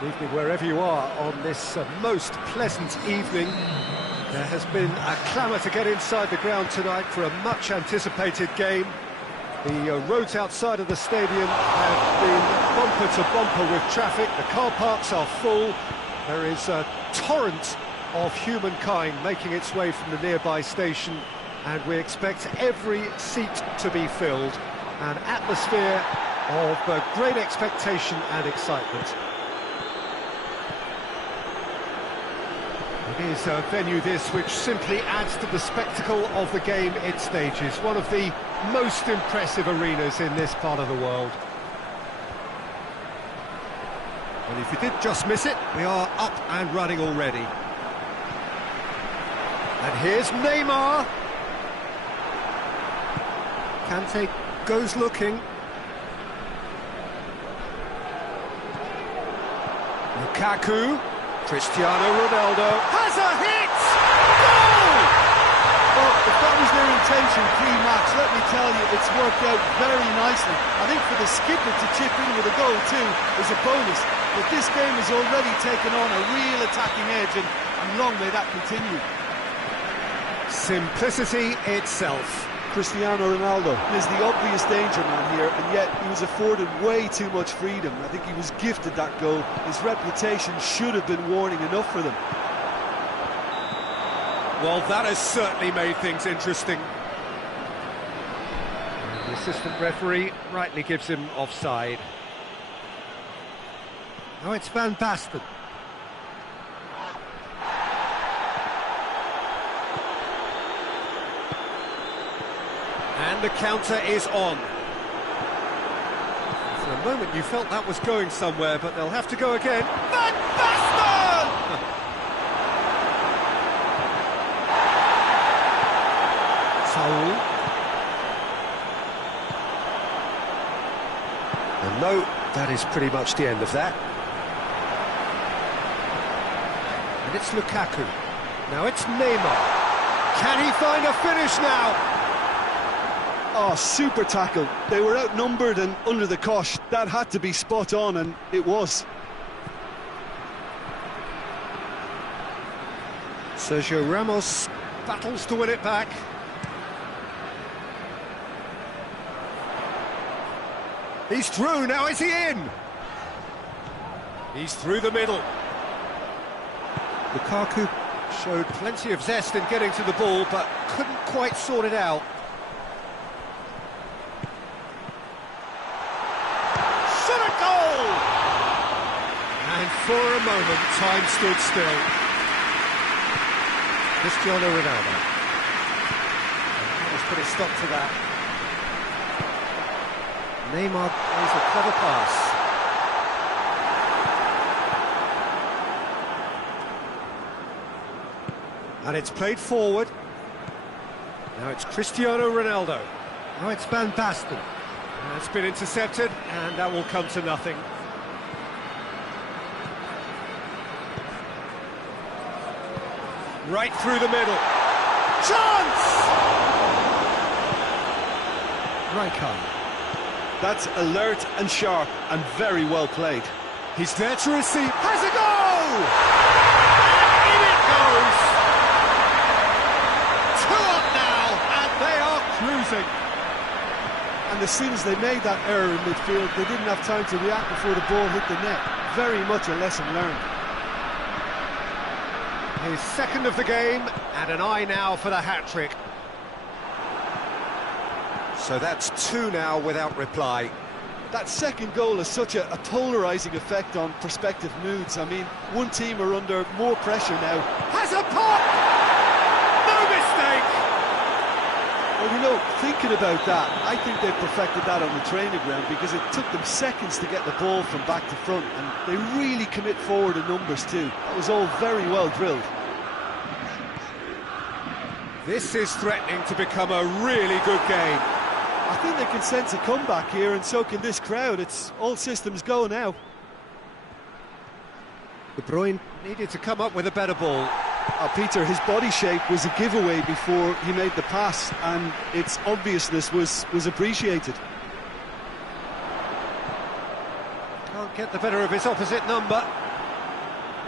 Good evening wherever you are on this most pleasant evening. There has been a clamour to get inside the ground tonight for a much anticipated game. The roads outside of the stadium have been bumper to bumper with traffic. The car parks are full. There is a torrent of humankind making its way from the nearby station, and we expect every seat to be filled. An atmosphere of great expectation and excitement. It is a venue this which simply adds to the spectacle of the game it stages. One of the most impressive arenas in this part of the world. And if you did just miss it, we are up and running already. And here's Neymar. Kante goes looking. Lukaku. Cristiano Ronaldo has a hit! Goal! Well, if that was their intention pre-match, let me tell you, it's worked out very nicely. I think for the skipper to chip in with a goal too is a bonus. But this game has already taken on a real attacking edge, and long may that continue. Simplicity itself. Cristiano Ronaldo is the obvious danger man here, and yet he was afforded way too much freedom. I think he was gifted that goal. His reputation should have been warning enough for them. Well, that has certainly made things interesting. The assistant referee rightly gives him offside. Now it's Van Basten. And the counter is on. For a moment you felt that was going somewhere, but they'll have to go again. Van Basten! Saul. And no, that is pretty much the end of that. And it's Lukaku. Now it's Neymar. Can he find a finish now? Oh, super tackle. They were outnumbered and under the cosh. That had to be spot on, and it was. Sergio Ramos battles to win it back. He's through, now is he in? He's through the middle. Lukaku showed plenty of zest in getting to the ball, but couldn't quite sort it out. And for a moment, time stood still. Cristiano Ronaldo. Let's put a stop to that. Neymar plays a clever pass. And it's played forward. Now it's Cristiano Ronaldo. Now it's Van Basten. And it's been intercepted, and that will come to nothing. Right through the middle. Chance! Rijkaard. That's alert and sharp and very well played. He's there to receive. Has a goal! And in it goes! 2 up now, and they are cruising. And as soon as they made that error in midfield, they didn't have time to react before the ball hit the net. Very much a lesson learned. His second of the game, and an eye now for the hat-trick. So that's 2 now without reply. That second goal has such a polarising effect on prospective moods. I mean, one team are under more pressure now. Has a pop! No mistake! Well, you know, thinking about that, I think they've perfected that on the training ground, because it took them seconds to get the ball from back to front, and they really commit forward in numbers too. That was all very well drilled. This is threatening to become a really good game. I think they can sense a comeback here, and so can this crowd. It's all systems go now. De Bruyne needed to come up with a better ball. Peter, his body shape was a giveaway before he made the pass, and its obviousness was appreciated. Can't get the better of his opposite number.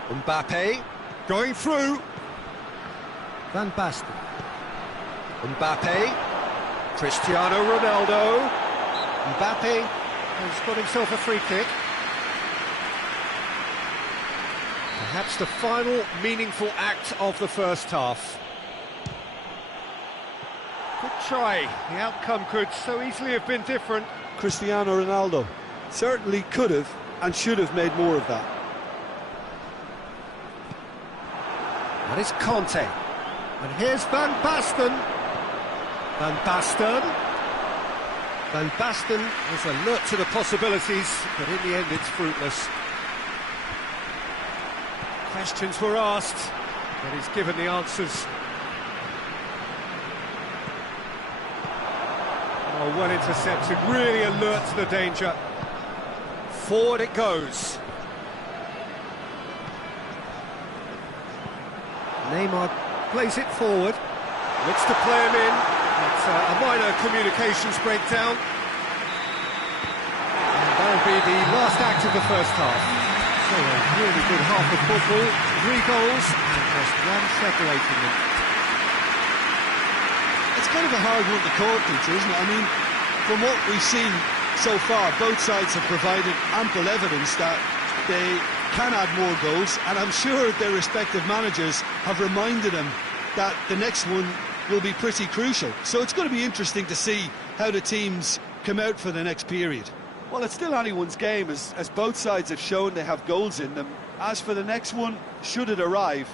Mbappe, going through. Van Basten. Mbappe, Cristiano Ronaldo. Mbappe has got himself a free kick. Perhaps the final meaningful act of the first half. Good try. The outcome could so easily have been different. Cristiano Ronaldo certainly could have and should have made more of that. That is Conte. And here's Van Basten. Van Basten. Van Basten is alert to the possibilities, but in the end it's fruitless. Questions were asked, but he's given the answers. Oh, well intercepted, really alert to the danger. Forward it goes. Neymar plays it forward, looks to play him in. It's a minor communications breakdown. And that'll be the last act of the first half. So a really good half of football, 3 goals and just one separating them. It's kind of a hard one to call, Peter, isn't it? I mean, from what we've seen so far, both sides have provided ample evidence that they can add more goals, and I'm sure their respective managers have reminded them that the next one will be pretty crucial. So it's going to be interesting to see how the teams come out for the next period. Well, it's still anyone's game, as both sides have shown they have goals in them. As for the next one, should it arrive,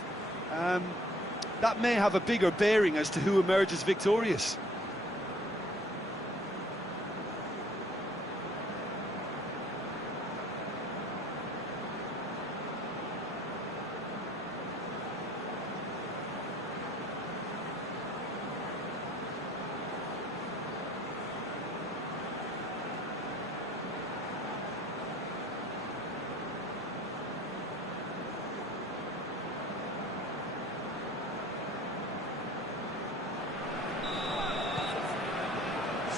that may have a bigger bearing as to who emerges victorious.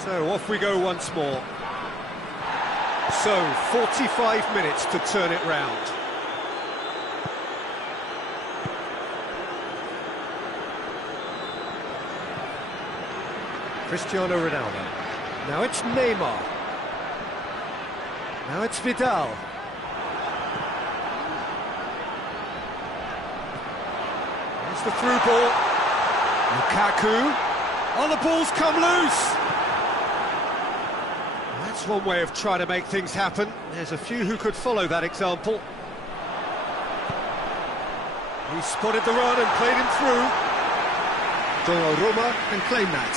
So off we go once more. So 45 minutes to turn it round. Cristiano Ronaldo. Now it's Neymar. Now it's Vidal. There's the through ball. Lukaku. Oh, the ball's come loose. That's one way of trying to make things happen. There's a few who could follow that example. He spotted the run and played him through. Donnarumma can claim that.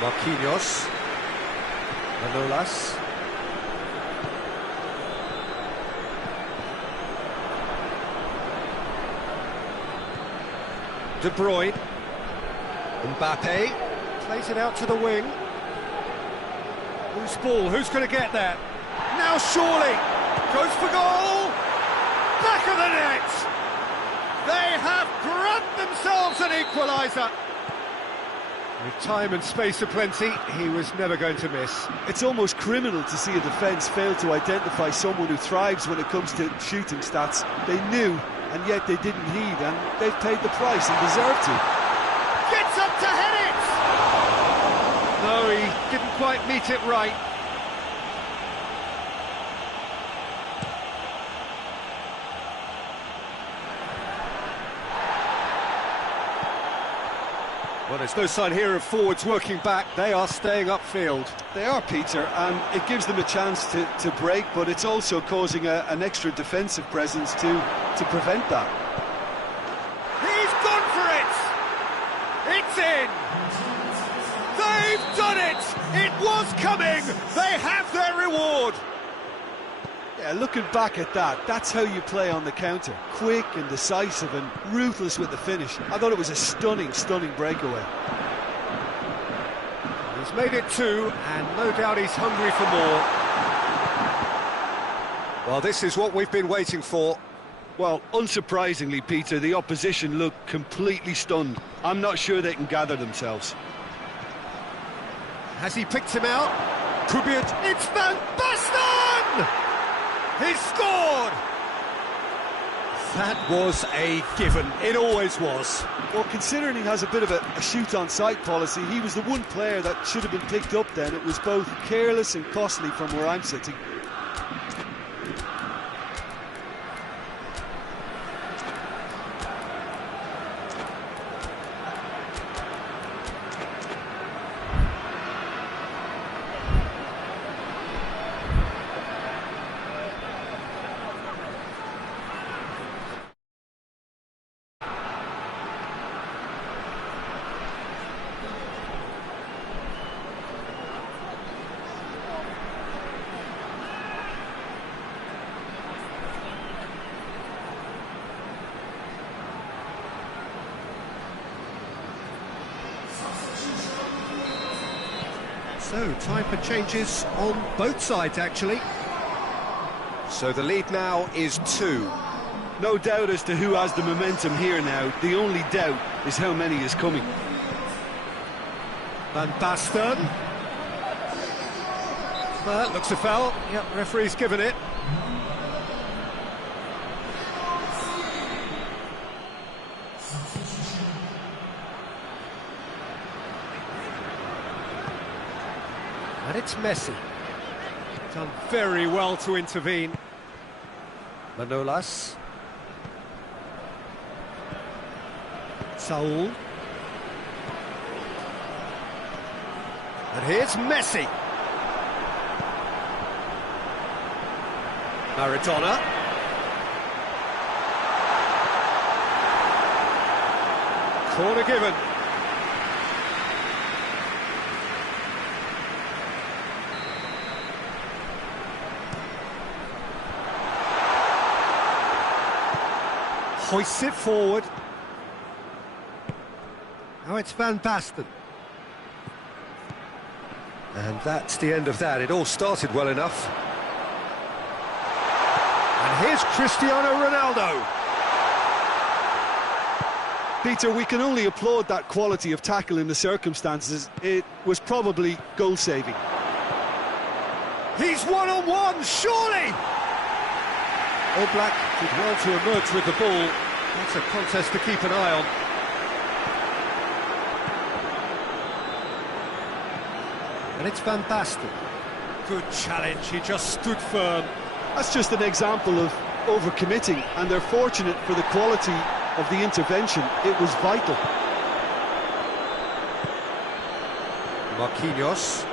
Marquinhos. Manolas. De Bruyne. Mbappe. Plays it out to the wing. Loose ball, who's going to get that? Now surely, goes for goal! Back of the net! They have grabbed themselves an equaliser! With time and space aplenty, he was never going to miss. It's almost criminal to see a defence fail to identify someone who thrives when it comes to shooting stats. They knew, and yet they didn't heed, and they've paid the price and deserve to. Gets up to head it! No, he didn't quite meet it right. Well, there's no sign here of forwards working back. They are staying upfield. They are, Peter, and it gives them a chance to break, but it's also causing an extra defensive presence to prevent that. He's gone for it! It's in! They've done it! It was coming! They have their reward! Yeah, looking back at that, that's how you play on the counter. Quick and decisive and ruthless with the finish. I thought it was a stunning, stunning breakaway. He's made it 2, and no doubt he's hungry for more. Well, this is what we've been waiting for. Well, unsurprisingly, Peter, the opposition look completely stunned. I'm not sure they can gather themselves. Has he picked him out? Could be it. It's Van Basten! He's scored! That was a given. It always was. Well, considering he has a bit of a shoot-on-sight policy, he was the one player that should have been picked up then. It was both careless and costly from where I'm sitting. So, time for changes on both sides, actually. So the lead now is 2. No doubt as to who has the momentum here now. The only doubt is how many is coming. Van Basten. That looks a foul. Yep, referee's given it. And it's Messi. Done very well to intervene. Manolas. Saul. And here's Messi. Maradona. Corner given. Hoists it forward. Now it's Van Basten. And that's the end of that. It all started well enough. And here's Cristiano Ronaldo. Peter, we can only applaud that quality of tackle in the circumstances. It was probably goal-saving. He's one-on-one, surely! All Black did well to emerge with the ball. That's a contest to keep an eye on. And it's Van Basten. Good challenge, he just stood firm. That's just an example of overcommitting, and they're fortunate for the quality of the intervention. It was vital. Marquinhos.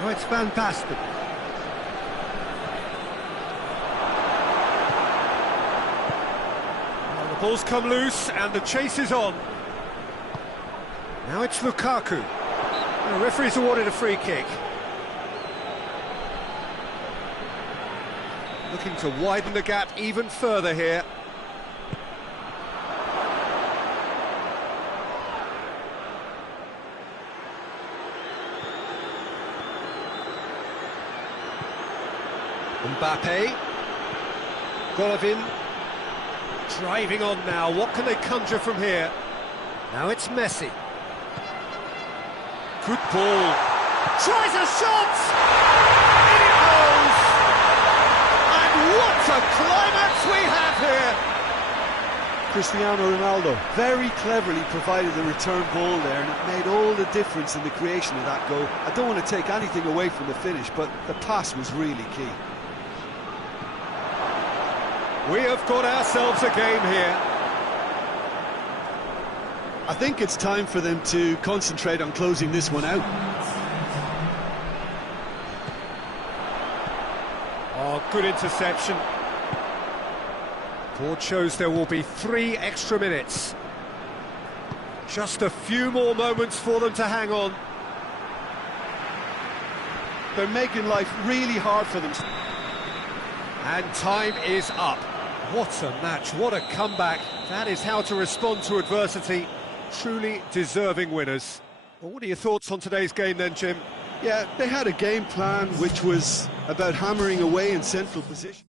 Now it's Van Basten. Well, the ball's come loose and the chase is on. Now it's Lukaku. The referee's awarded a free kick. Looking to widen the gap even further here. Mbappe. Golovin. Driving on now. What can they conjure from here? Now it's Messi. Good ball. Tries a shot! In it goes! And what a climax we have here! Cristiano Ronaldo very cleverly provided the return ball there, and it made all the difference in the creation of that goal. I don't want to take anything away from the finish, but the pass was really key. We have got ourselves a game here. I think it's time for them to concentrate on closing this one out. Oh, good interception. Board shows there will be 3 extra minutes. Just a few more moments for them to hang on. They're making life really hard for them. And time is up. What a match, what a comeback. That is how to respond to adversity. Truly deserving winners. Well, what are your thoughts on today's game then, Jim? Yeah, they had a game plan which was about hammering away in central position.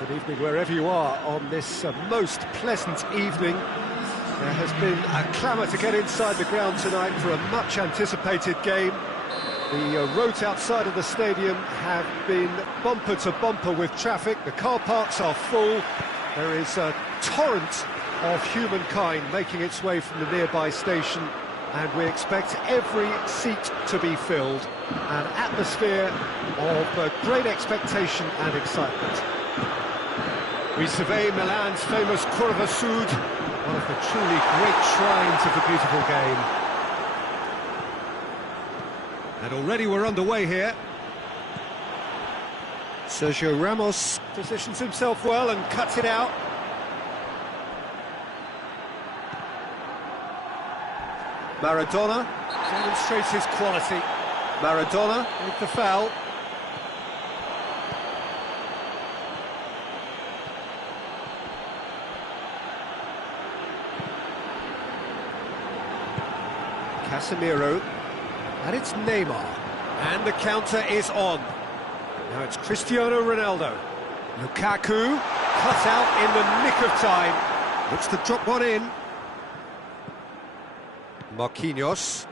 Good evening wherever you are on this most pleasant evening. There has been a clamour to get inside the ground tonight for a much anticipated game. The roads outside of the stadium have been bumper to bumper with traffic. The car parks are full. There is a torrent of humankind making its way from the nearby station, and we expect every seat to be filled. An atmosphere of great expectation and excitement. We survey Milan's famous Curva Sud, one of the truly great shrines of the beautiful game. And already we're underway here. Sergio Ramos positions himself well and cuts it out. Maradona demonstrates his quality. Maradona with the foul. Casemiro, and it's Neymar, and the counter is on. Now it's Cristiano Ronaldo. Lukaku, cut out in the nick of time. Looks to drop one in. Marquinhos.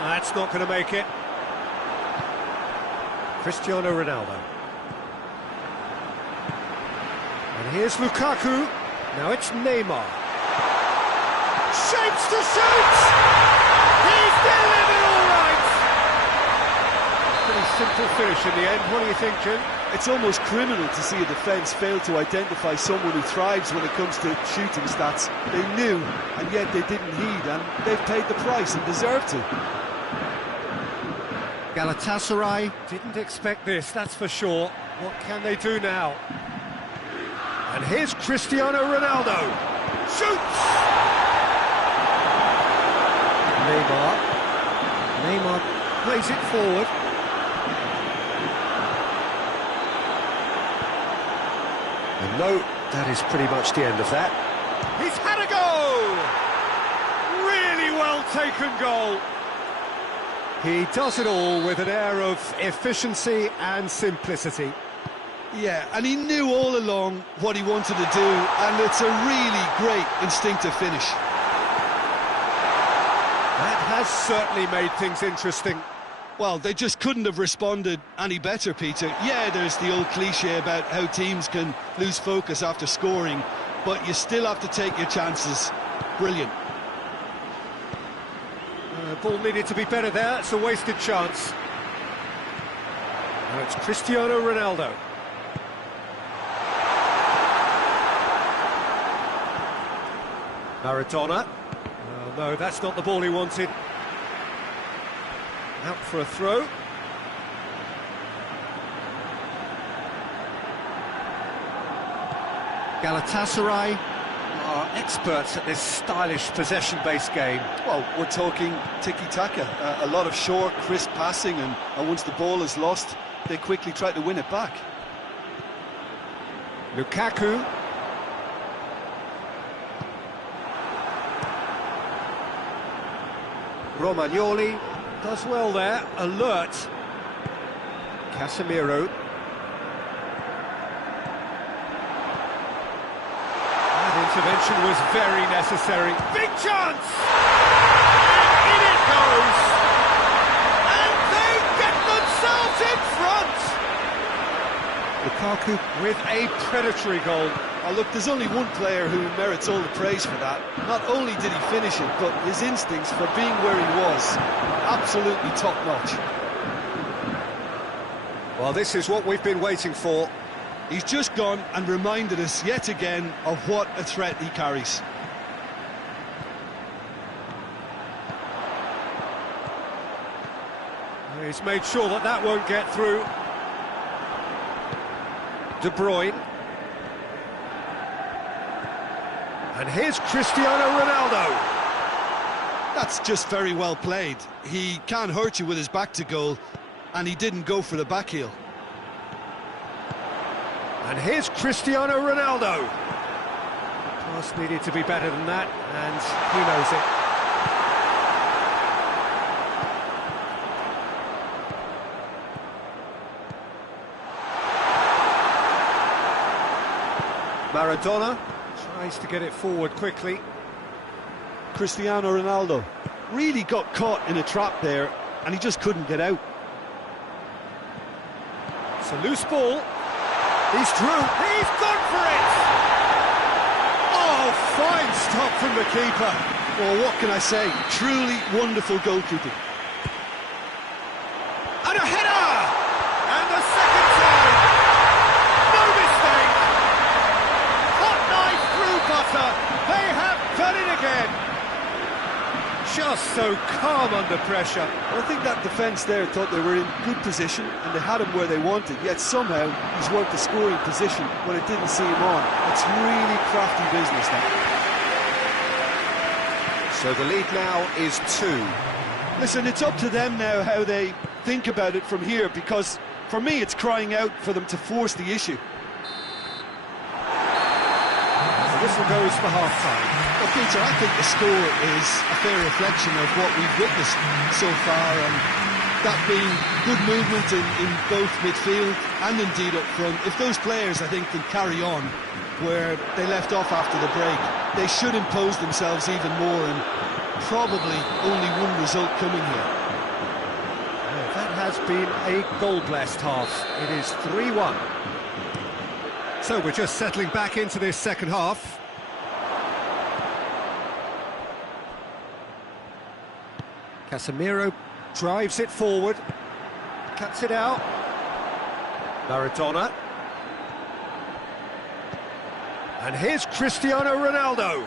That's not going to make it. Cristiano Ronaldo. And here's Lukaku. Now it's Neymar. Shapes to shoot! He's delivered all right! Pretty simple finish in the end. What do you think, Jim? It's almost criminal to see a defence fail to identify someone who thrives when it comes to shooting stats. They knew, and yet they didn't heed, and they've paid the price and deserve to. Galatasaray didn't expect this, that's for sure. What can they do now? And here's Cristiano Ronaldo. Shoots! Neymar plays it forward. And no, that is pretty much the end of that. He's had a goal! Really well taken goal. He does it all with an air of efficiency and simplicity. Yeah, and he knew all along what he wanted to do, and it's a really great instinctive finish. That has certainly made things interesting. Well, they just couldn't have responded any better, Peter. Yeah, there's the old cliche about how teams can lose focus after scoring, but you still have to take your chances. Brilliant. Ball needed to be better there, it's a wasted chance. Now it's Cristiano Ronaldo. Maradona. Oh, no, that's not the ball he wanted. Out for a throw. Galatasaray are experts at this stylish possession-based game. Well, we're talking tiki-taka, a lot of short, crisp passing, and once the ball is lost, they quickly try to win it back. Lukaku. Romagnoli does well there, alert. Casemiro. That intervention was very necessary. Big chance! And in it goes! And they get themselves in front! Lukaku with a predatory goal. Oh, look, there's only one player who merits all the praise for that. Not only did he finish it, but his instincts for being where he was, absolutely top-notch. Well, this is what we've been waiting for. He's just gone and reminded us yet again of what a threat he carries. He's made sure that that won't get through. De Bruyne. And here's Cristiano Ronaldo. That's just very well played. He can't hurt you with his back to goal, and he didn't go for the back heel. And here's Cristiano Ronaldo. Pass needed to be better than that, and he knows it. Maradona tries to get it forward quickly. Cristiano Ronaldo really got caught in a trap there, and he just couldn't get out. It's a loose ball. He's through. He's gone for it! Oh, fine stop from the keeper. Well, what can I say? Truly wonderful goalkeeping. And a header! And the second time! No mistake! Hot knife through butter. They have done it again. Just so calm under pressure. Well, I think that defence there thought they were in good position and they had him where they wanted, yet somehow he's worked the scoring position when it didn't see him on. It's really crafty business now. So the lead now is 2. Listen, it's up to them now how they think about it from here, because for me it's crying out for them to force the issue. The whistle goes for half-time. Well, Peter, I think the score is a fair reflection of what we've witnessed so far, and that being good movement in both midfield and indeed up front. If those players, I think, can carry on where they left off after the break, they should impose themselves even more, and probably only one result coming here. Well, that has been a goal-blessed half. It is 3-1. So we're just settling back into this second half. Casemiro drives it forward, cuts it out. Maradona. And here's Cristiano Ronaldo.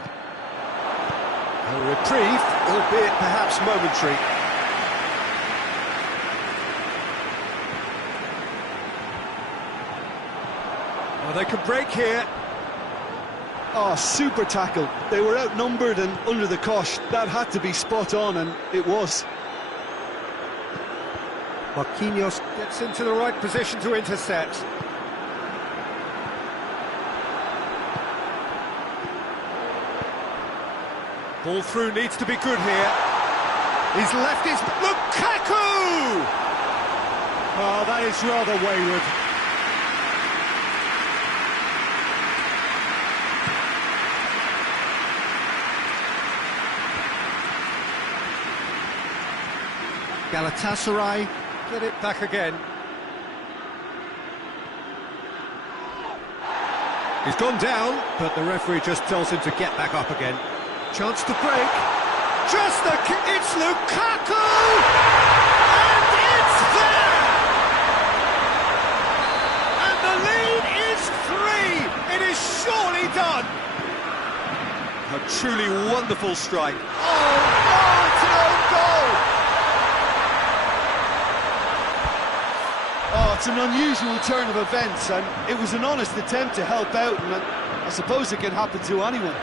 A reprieve, albeit perhaps momentary. Well, they can break here. Oh, super tackle. They were outnumbered and under the cosh. That had to be spot on, and it was. Marquinhos gets into the right position to intercept. Ball through needs to be good here. He's left his... Lukaku! Oh, that is rather wayward. Galatasaray get it back again. He's gone down, but the referee just tells him to get back up again. Chance to break. Just the kick. It's Lukaku! And it's there! And the lead is 3! It is surely done! A truly wonderful strike. Oh, it's an own goal! Oh, it's an unusual turn of events, and it was an honest attempt to help out, and I suppose it can happen to anyone.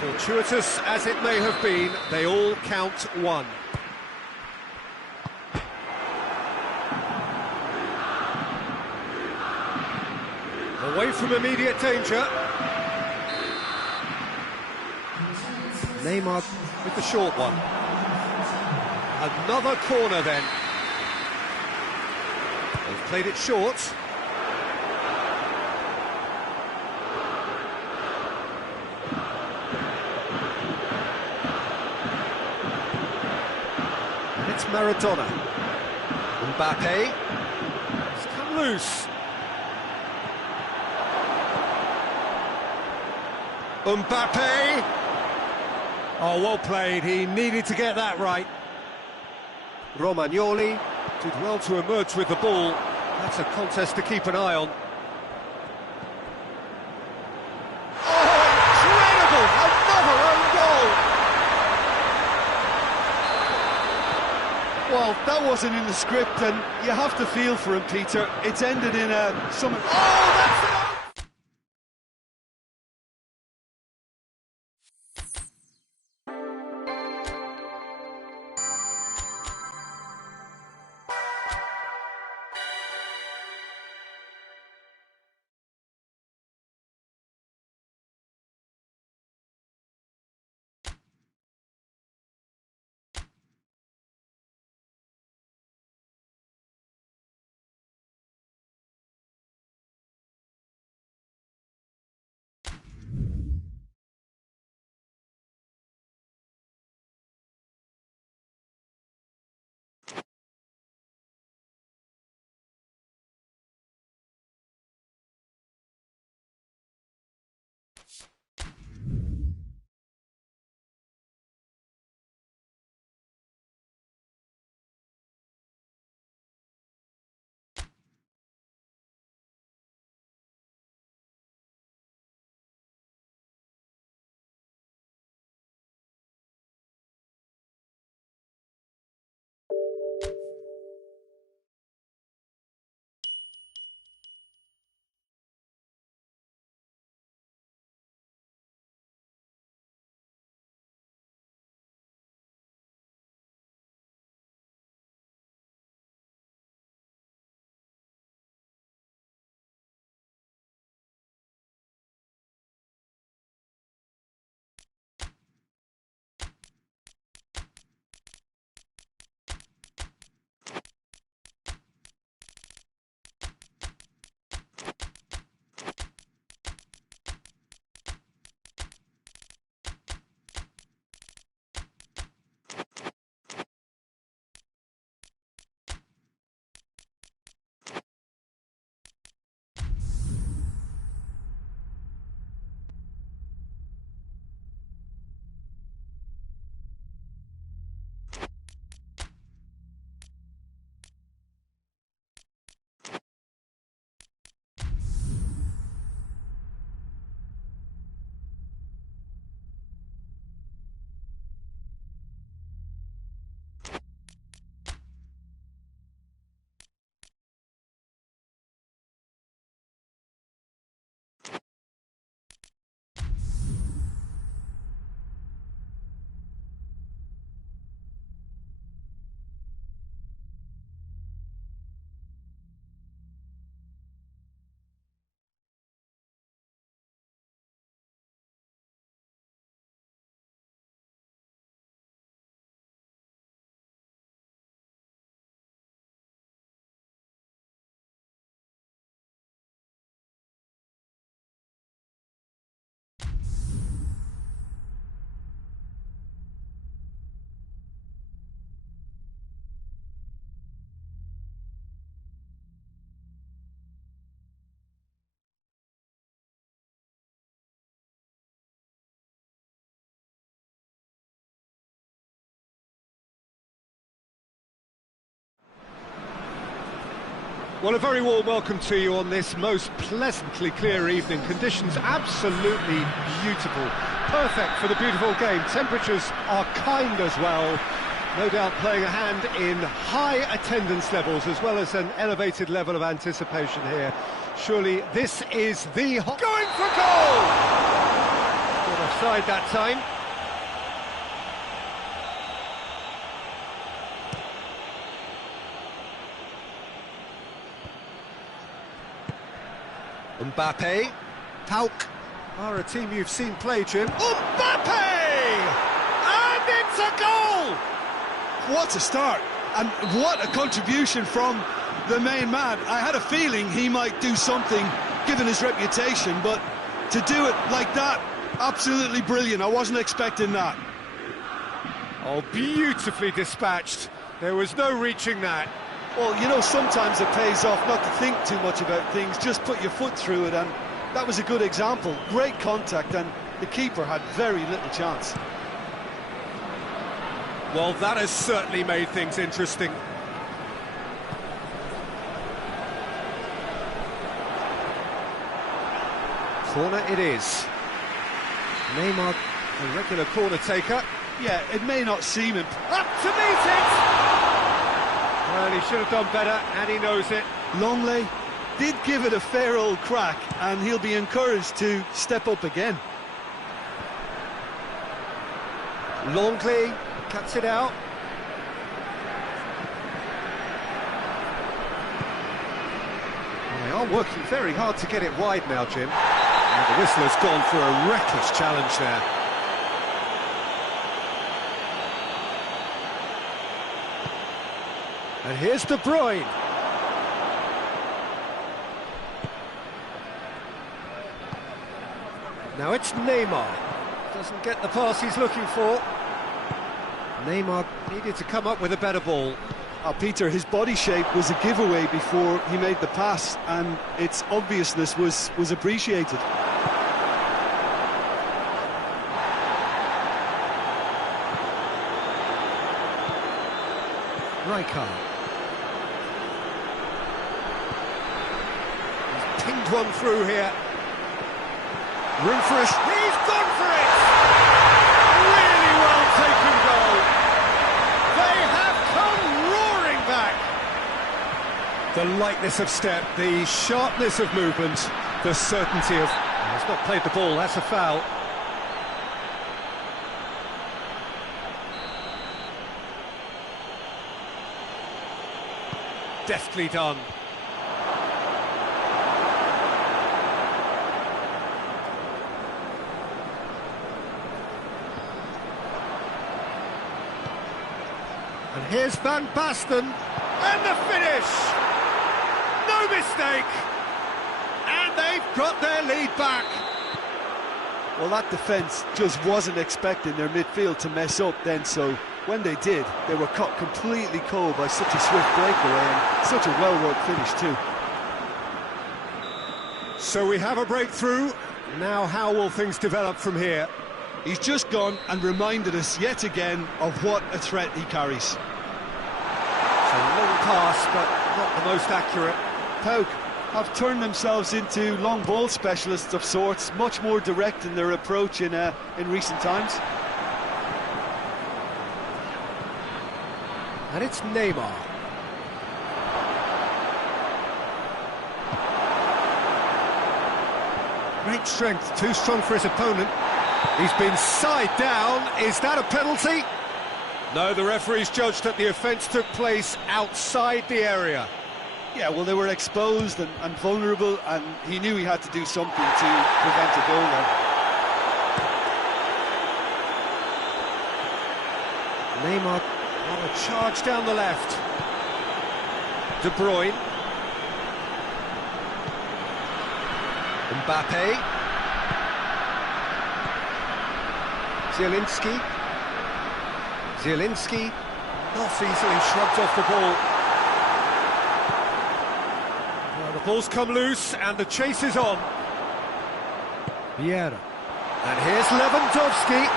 Fortuitous as it may have been, they all count 1. Away from immediate danger. Neymar with the short one. Another corner then. They've played it short. It's Maradona. Mbappe. It's come loose. Mbappe. Oh, well played. He needed to get that right. Romagnoli did well to emerge with the ball. That's a contest to keep an eye on. Oh, incredible! Another own goal! Well, that wasn't in the script, and you have to feel for him, Peter. It's ended in a... Oh, that's it! Well, a very warm welcome to you on this most pleasantly clear evening. Conditions absolutely beautiful. Perfect for the beautiful game. Temperatures are kind as well. No doubt playing a hand in high attendance levels as well as an elevated level of anticipation here. Surely this is the... Going for goal! Got offside that time. Mbappe, Tauk, are a team you've seen play, Jim. Mbappe! And it's a goal! What a start, and what a contribution from the main man. I had a feeling he might do something, given his reputation, but to do it like that, absolutely brilliant. I wasn't expecting that. Oh, beautifully dispatched. There was no reaching that. Well, you know, sometimes it pays off not to think too much about things, just put your foot through it, and that was a good example. Great contact, and the keeper had very little chance. Well, that has certainly made things interesting. Corner it is. Neymar, a regular corner taker. Yeah, it may not seem him. Up to meet it! Well, he should have done better, and he knows it. Longley did give it a fair old crack, and he'll be encouraged to step up again. Longley cuts it out. They are working very hard to get it wide now, Jim. And the whistle has gone for a reckless challenge there. And here's De Bruyne. Now it's Neymar. Doesn't get the pass he's looking for. Neymar needed to come up with a better ball. Peter, his body shape was a giveaway before he made the pass, and its obviousness was appreciated. Rijkaard. He's pinged one through here. Room for a... He's gone for it! Really well taken goal. They have come roaring back. The lightness of step, the sharpness of movement, the certainty of... He's not played the ball, that's a foul. Deftly done. And here's Van Basten, and the finish! No mistake! And they've got their lead back. Well, that defence just wasn't expecting their midfield to mess up then, so when they did, they were caught completely cold by such a swift breakaway and such a well-worked finish too. So we have a breakthrough. Now how will things develop from here? He's just gone and reminded us yet again of what a threat he carries. It's a long pass, but not the most accurate. PAOK have turned themselves into long ball specialists of sorts, much more direct in their approach in recent times. And it's Neymar. Great strength, too strong for his opponent. He's been side down. Is that a penalty? No, the referee's judged that the offence took place outside the area. Yeah, well, they were exposed and vulnerable, and he knew he had to do something to prevent a goal there. Neymar on a charge down the left. De Bruyne. Mbappe. Zielinski. Not easily shrugged off the ball. Well, the ball's come loose and the chase is on. Vieira. And here's Lewandowski.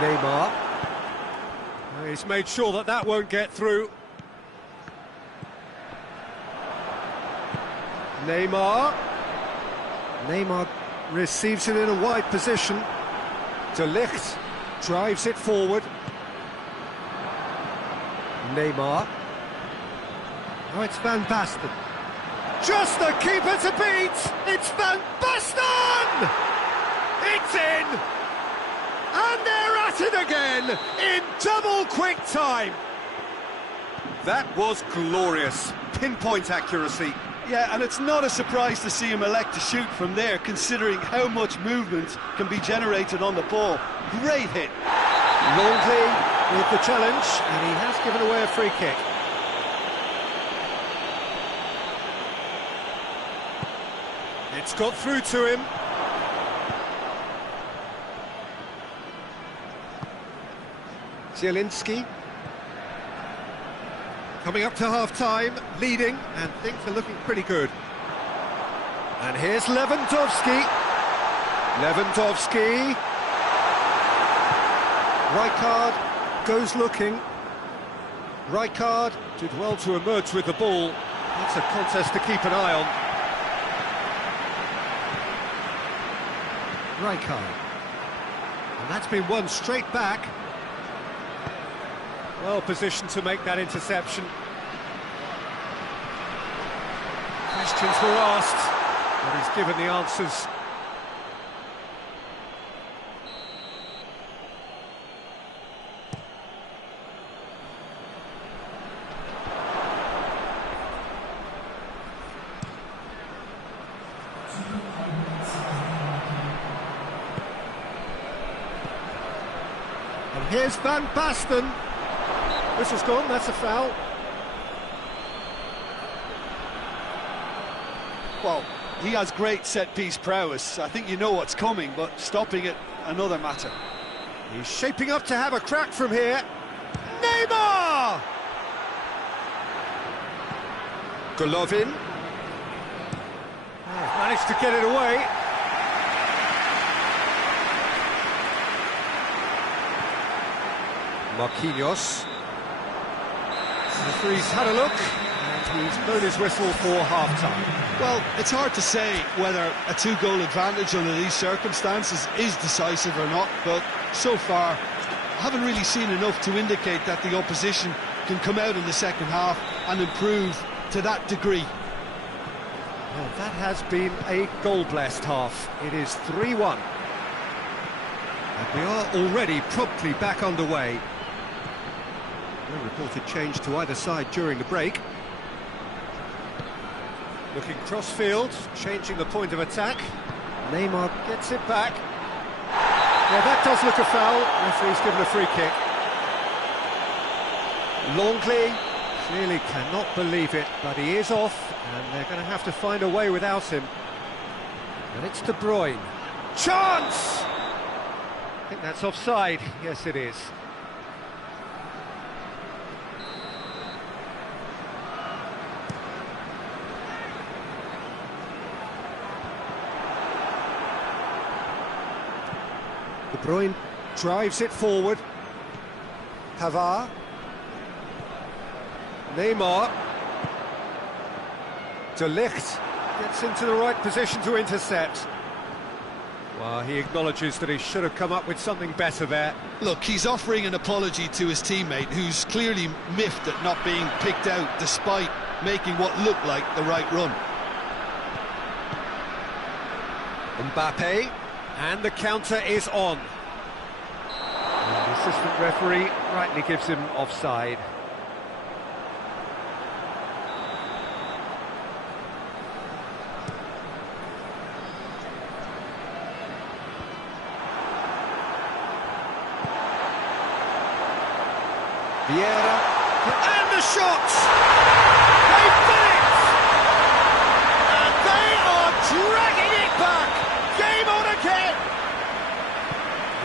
Neymar. He's made sure that that won't get through. Neymar receives it in a wide position. De Ligt drives it forward. Neymar. Oh, it's Van Basten. Just the keeper to beat! It's Van Basten! It's in! And they're at it again, in double quick time. That was glorious. Pinpoint accuracy. Yeah, and it's not a surprise to see him elect to shoot from there, considering how much movement can be generated on the ball. Great hit. Longley with the challenge, and he has given away a free kick. It's got through to him. Zielinski. Coming up to half-time, leading, and things are looking pretty good. And here's Lewandowski. Rijkaard goes looking. Rijkaard did well to emerge with the ball. That's a contest to keep an eye on. Rijkaard. And that's been won straight back. Well positioned to make that interception. Questions were asked, but he's given the answers. And here's Van Basten. Whistle's gone, that's a foul. Well, he has great set-piece prowess. I think you know what's coming, but stopping it, another matter. He's shaping up to have a crack from here. Neymar! Golovin. Oh, managed to get it away. Marquinhos. referee's had a look, and he's blown his whistle for half-time. Well, it's hard to say whether a two-goal advantage under these circumstances is decisive or not, but so far, I haven't really seen enough to indicate that the opposition can come out in the second half and improve to that degree. Well, that has been a goal-blessed half. It is 3-1. And we are already promptly back underway. No reported change to either side during the break. Looking cross-field, changing the point of attack. Neymar gets it back. Yeah, that does look a foul. Referee's given a free kick. Longley clearly cannot believe it, but he is off, and they're going to have to find a way without him. And it's De Bruyne. Chance! I think that's offside. Yes, it is. De Bruyne drives it forward. Pavard. Neymar. De Ligt gets into the right position to intercept. Well, he acknowledges that he should have come up with something better there. Look, he's offering an apology to his teammate, who's clearly miffed at not being picked out despite making what looked like the right run. Mbappe, and the counter is on. And the assistant referee rightly gives him offside. Vieira, and the shot! They've done it! And they are dragging it back! Game on again!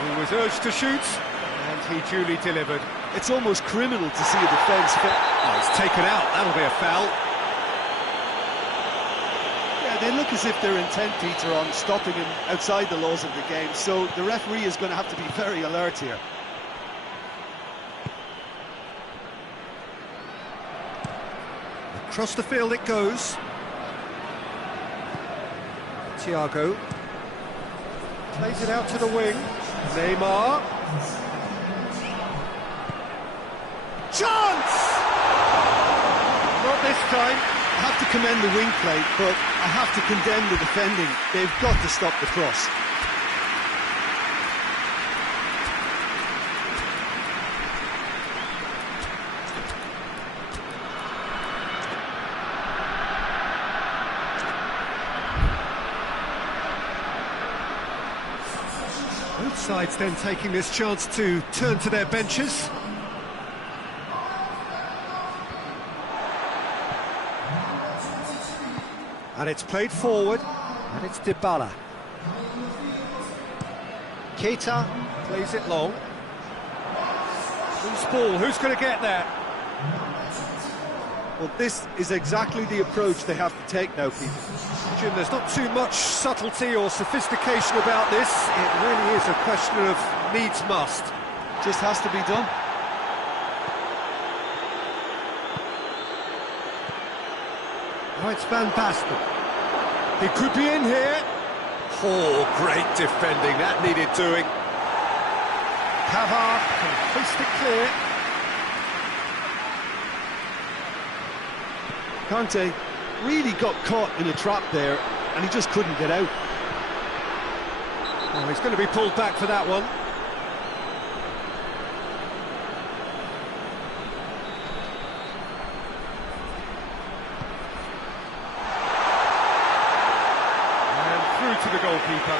He was urged to shoot, and he duly delivered. It's almost criminal to see a defence fit. Oh, he's taken out, that'll be a foul. Yeah, they look as if they're intent, Peter, on stopping him outside the laws of the game, so the referee is going to have to be very alert here. Across the field it goes. Thiago plays it out to the wing. Neymar. Chance! Not this time. I have to commend the wing play, but I have to condemn the defending. They've got to stop the cross. Both sides then taking this chance to turn to their benches. And it's played forward, and it's Dybala. Keita plays it long. Loose ball, who's going to get there? Well, this is exactly the approach they have to take now, Peter. Jim, there's not too much subtlety or sophistication about this. It really is a question of needs must. Just has to be done. Oh, it's Van Basten. He could be in here. Oh, great defending. That needed doing. Pavard can hoist it clear. Kante really got caught in a trap there, and he just couldn't get out. Oh, he's going to be pulled back for that one. And through to the goalkeeper.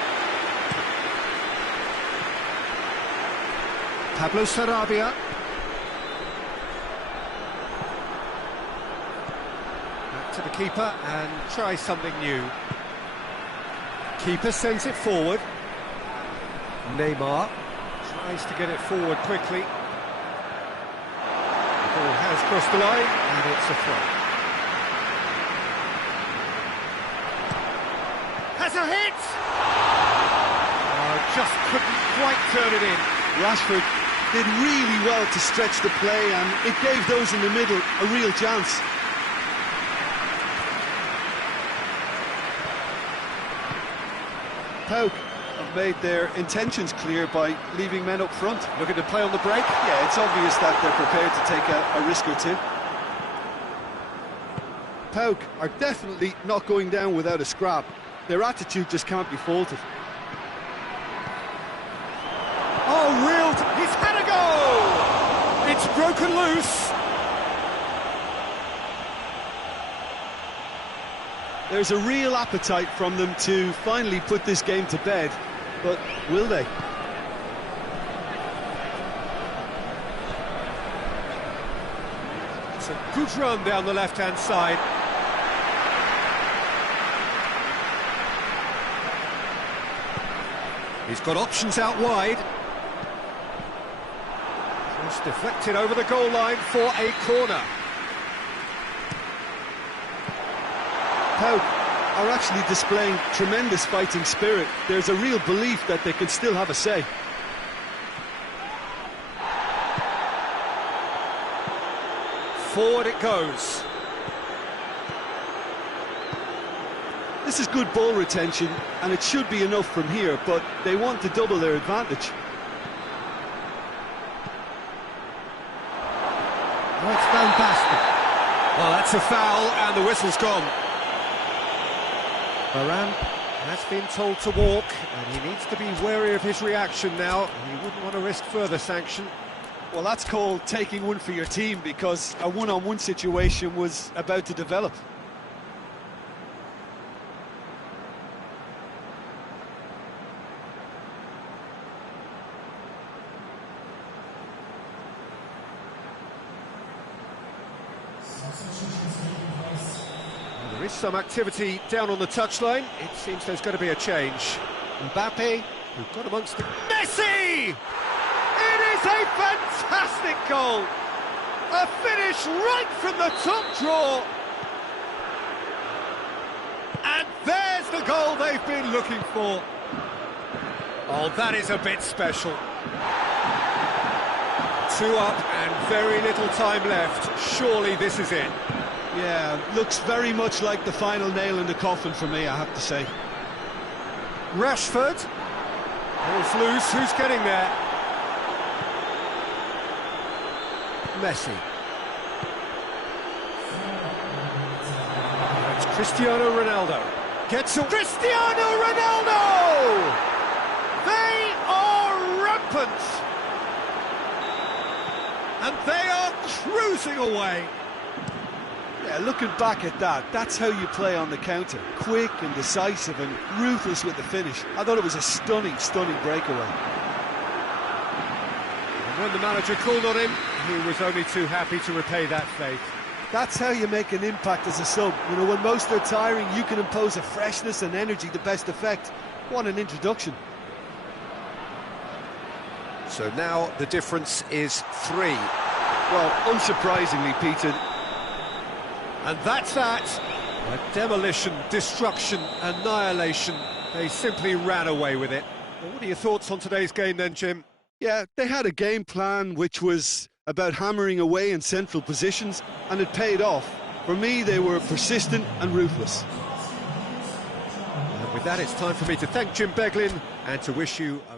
Pablo Sarabia. To the keeper and try something new. Keeper sends it forward. Neymar tries to get it forward quickly. The ball has crossed the line and it's a throw. Has a hit! Just couldn't quite turn it in. Rashford did really well to stretch the play, and it gave those in the middle a real chance. PAOK have made their intentions clear by leaving men up front. Looking to play on the break. Yeah, it's obvious that they're prepared to take a risk or two. PAOK are definitely not going down without a scrap. Their attitude just can't be faulted. Oh, reeled! He's had a go! It's broken loose. There's a real appetite from them to finally put this game to bed, but will they? It's a good run down the left-hand side. He's got options out wide. Just deflected over the goal line for a corner. PAOK are actually displaying tremendous fighting spirit. There's a real belief that they can still have a say. Forward it goes. This is good ball retention, and it should be enough from here, but they want to double their advantage. Oh, it's fantastic. Well, that's a foul, and the whistle's gone. Varane has been told to walk, and he needs to be wary of his reaction now. He wouldn't want to risk further sanction. Well, that's called taking one for your team, because a one-on-one situation was about to develop. There is some activity down on the touchline. It seems there's going to be a change. Mbappe, who got amongst the... Messi! It is a fantastic goal! A finish right from the top draw! And there's the goal they've been looking for. Oh, that is a bit special. 2 up and very little time left. Surely this is it. Yeah, looks very much like the final nail in the coffin for me, I have to say. Rashford. Ball's loose, who's getting there? Messi. It's Cristiano Ronaldo. Gets a... Cristiano Ronaldo! They are rampant! And they are cruising away. Yeah, looking back at that, that's how you play on the counter. Quick and decisive and ruthless with the finish. I thought it was a stunning, stunning breakaway. And when the manager called on him, he was only too happy to repay that faith. That's how you make an impact as a sub. You know, when most are tiring, you can impose a freshness and energy to best effect. What an introduction. So now the difference is 3. Well, unsurprisingly, Peter. And that's that. A demolition, destruction, annihilation. They simply ran away with it. Well, what are your thoughts on today's game then, Jim? Yeah, they had a game plan which was about hammering away in central positions, and it paid off. For me, they were persistent and ruthless. And with that, it's time for me to thank Jim Beglin and to wish you a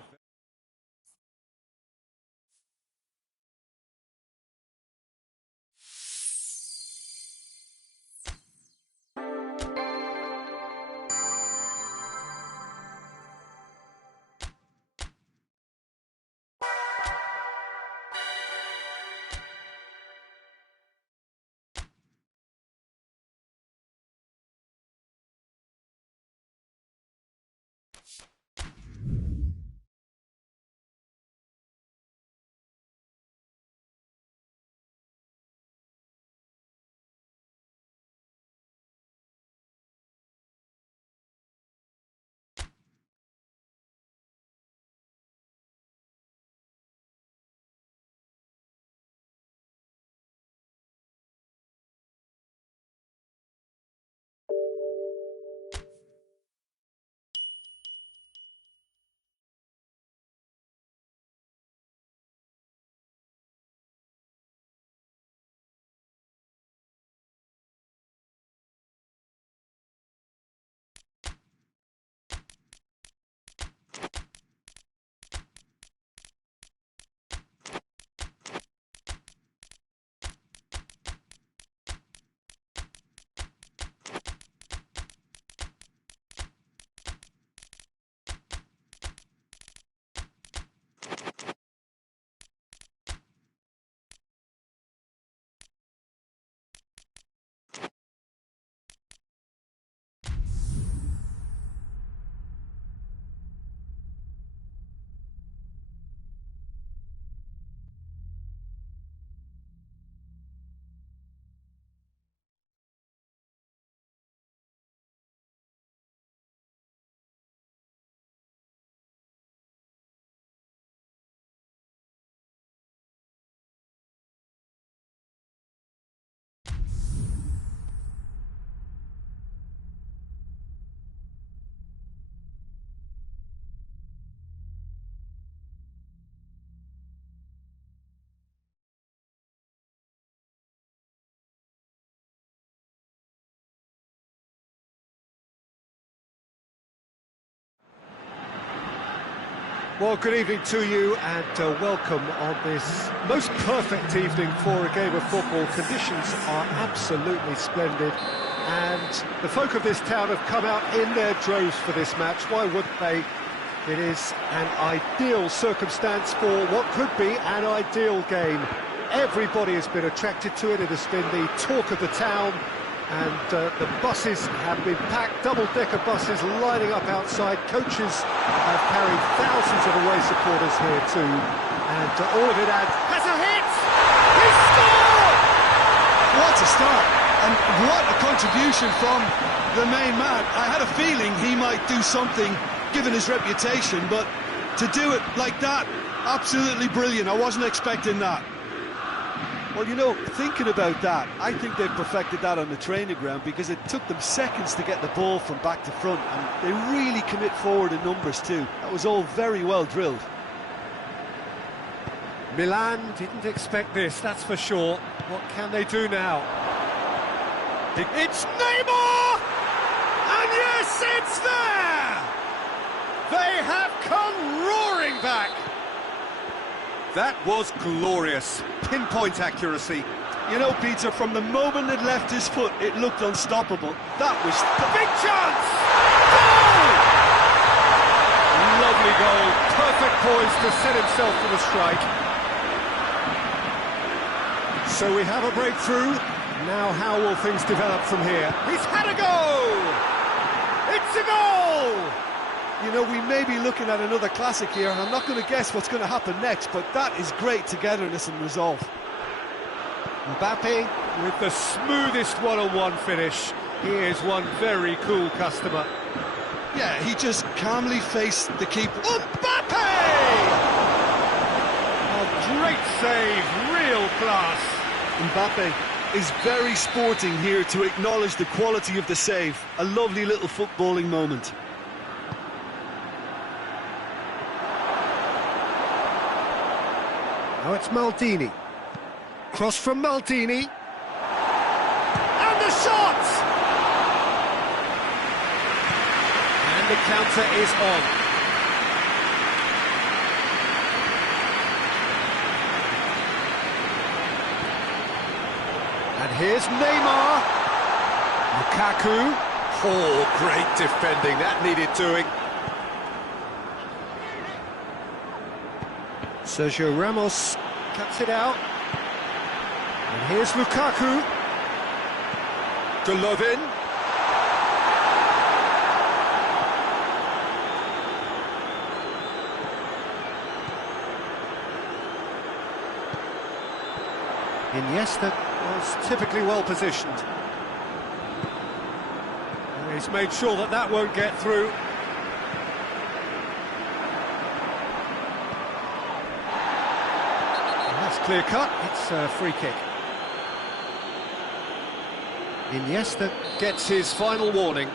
Well, good evening to you and welcome on this most perfect evening for a game of football. Conditions are absolutely splendid and the folk of this town have come out in their droves for this match. Why wouldn't they? It is an ideal circumstance for what could be an ideal game. Everybody has been attracted to it. It has been the talk of the town. And the buses have been packed, double-decker buses lining up outside. Coaches have carried thousands of away supporters here too. And all of it adds... Has a hit! He scored! What a start! And what a contribution from the main man. I had a feeling he might do something, given his reputation, but to do it like that, absolutely brilliant. I wasn't expecting that. Well, you know, thinking about that, I think they've perfected that on the training ground because it took them seconds to get the ball from back to front, and they really commit forward in numbers too. That was all very well drilled. Milan didn't expect this, that's for sure. What can they do now? It's Neymar! And yes, it's there! They have come roaring back! That was glorious. Pinpoint accuracy. You know, Peter, from the moment it left his foot, it looked unstoppable. That was the big chance! Goal! Lovely goal. Perfect poise to set himself for the strike. So we have a breakthrough. Now how will things develop from here? He's had a go! It's a goal! You know, we may be looking at another classic here, and I'm not going to guess what's going to happen next, but that is great togetherness and resolve. Mbappe with the smoothest one-on-one finish. He is one very cool customer. Yeah, he just calmly faced the keeper. Mbappe! A great save, real class. Mbappe is very sporting here to acknowledge the quality of the save. A lovely little footballing moment. Now it's Maldini. Cross from Maldini. And the shot! And the counter is on. And here's Neymar. Lukaku. Oh, great defending. That needed doing. Sergio Ramos cuts it out. And here's Lukaku. Golovin. Iniesta was typically well positioned. And he's made sure that that won't get through. Clear cut, it's a free kick. Iniesta gets his final warning.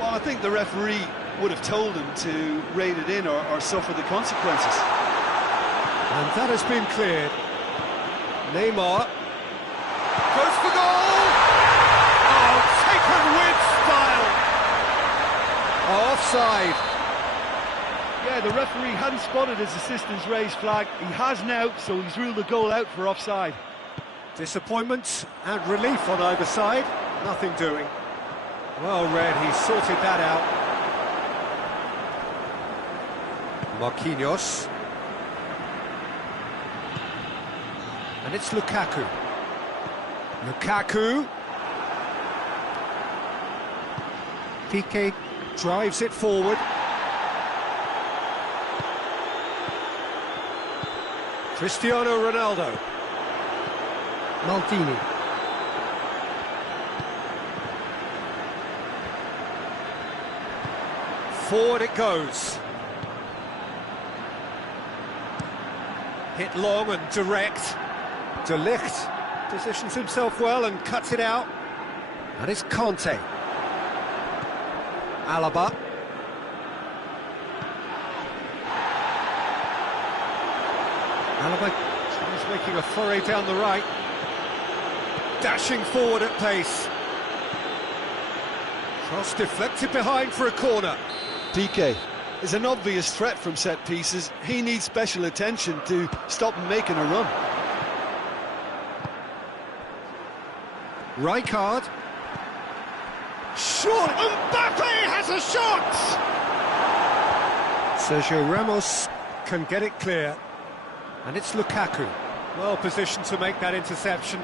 Well, I think the referee would have told him to rate it in or suffer the consequences. And that has been cleared. Neymar goes for goal! Oh, taken with style! Offside. Yeah, the referee hadn't spotted his assistant's raised flag. He has now, so he's ruled the goal out for offside. Disappointment and relief on either side. Nothing doing. Well read, he sorted that out. Marquinhos. And it's Lukaku. Lukaku. Piqué drives it forward. Cristiano Ronaldo. Maldini. Forward it goes. Hit long and direct. De Ligt positions himself well and cuts it out. And it's Conte. Alaba. Alaba is making a foray down the right. Dashing forward at pace. Cross deflected behind for a corner. Piqué is an obvious threat from set pieces. He needs special attention to stop him making a run. Rijkaard. Surely Mbappe has a shot! Sergio Ramos can get it clear. And it's Lukaku. Well positioned to make that interception.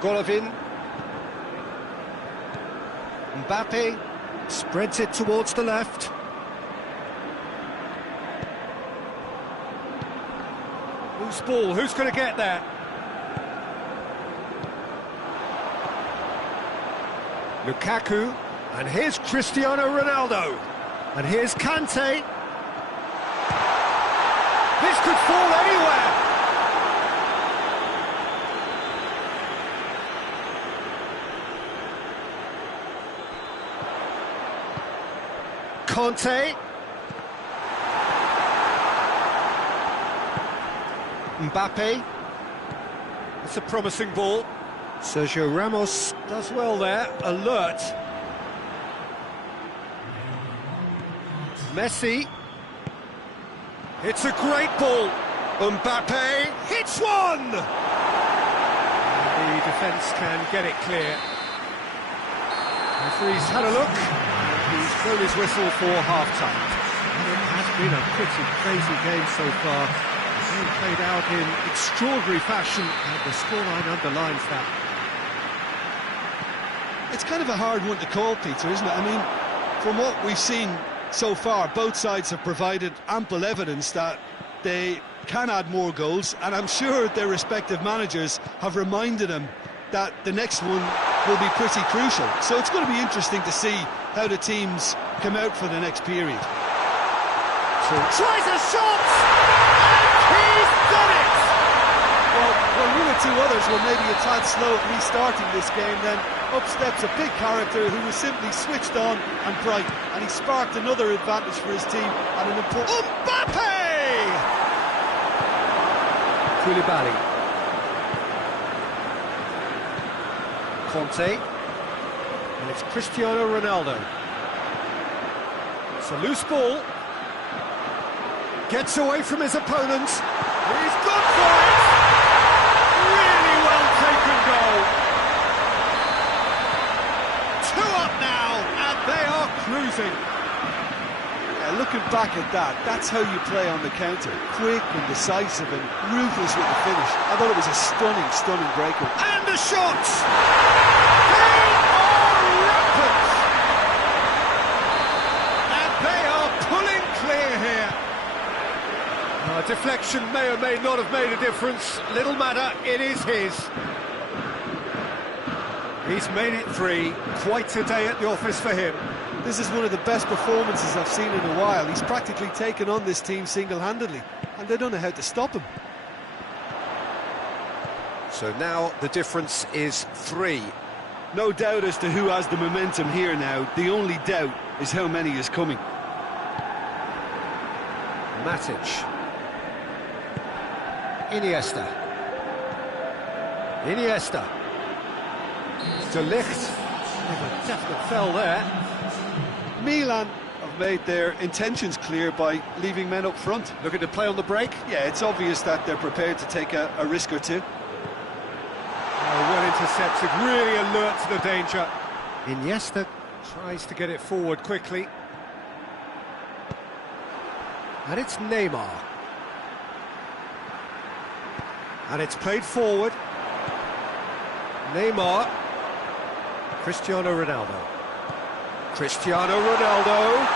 Golovin. Mbappe spreads it towards the left. Loose ball, who's going to get that? Lukaku, and here's Cristiano Ronaldo. And here's Kante. This could fall anywhere. Conte. Mbappe. It's a promising ball. Sergio Ramos does well there, alert. Messi. It's a great ball. Mbappe hits one! The defence can get it clear. Referee's had a look. He's blown his whistle for half-time. It has been a pretty crazy game so far. It's played out in extraordinary fashion, and the scoreline underlines that. It's kind of a hard one to call, Peter, isn't it? I mean, from what we've seen so far, both sides have provided ample evidence that they can add more goals, and I'm sure their respective managers have reminded them that the next one will be pretty crucial. So it's going to be interesting to see how the teams come out for the next period. Tries a shot! And he's done it! Well, one or two others were maybe a tad slow at restarting this game, then up steps a big character who was simply switched on and bright, and he sparked another advantage for his team at an important... Mbappe! Koulibaly. Conte. And it's Cristiano Ronaldo. It's a loose ball. Gets away from his opponent. He's gone for it! Really well taken goal. 2 up now, and they are cruising. Yeah, looking back at that, that's how you play on the counter. Quick and decisive and ruthless with the finish. I thought it was a stunning, stunning breakaway. And the shots! They are rampant! And they are pulling clear here. Deflection may or may not have made a difference. Little matter, it is his. He's made it 3. Quite a day at the office for him. This is one of the best performances I've seen in a while. He's practically taken on this team single-handedly, and they don't know how to stop him. So now the difference is 3. No doubt as to who has the momentum here now. The only doubt is how many is coming. Matic. Iniesta. De Ligt. A definite fell there. Milan have made their intentions clear by leaving men up front. Looking to play on the break. Yeah, it's obvious that they're prepared to take a risk or two. Well intercepted, really alert to the danger. Iniesta tries to get it forward quickly. And it's Neymar. And it's played forward. Neymar. Cristiano Ronaldo. Cristiano Ronaldo.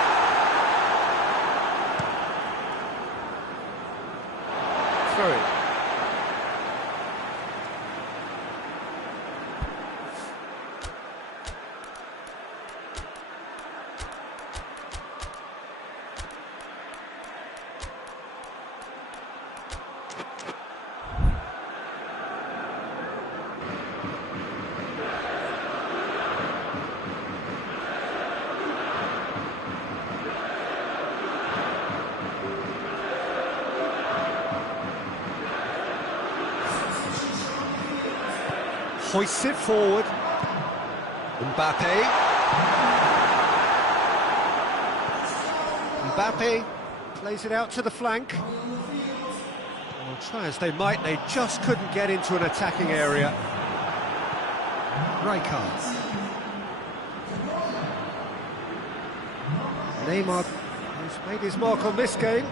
Throw it. hoists it forward. Mbappe plays it out to the flank. Well, try as they might, they just couldn't get into an attacking area. Rijkaard. Neymar, who's made his mark on this game.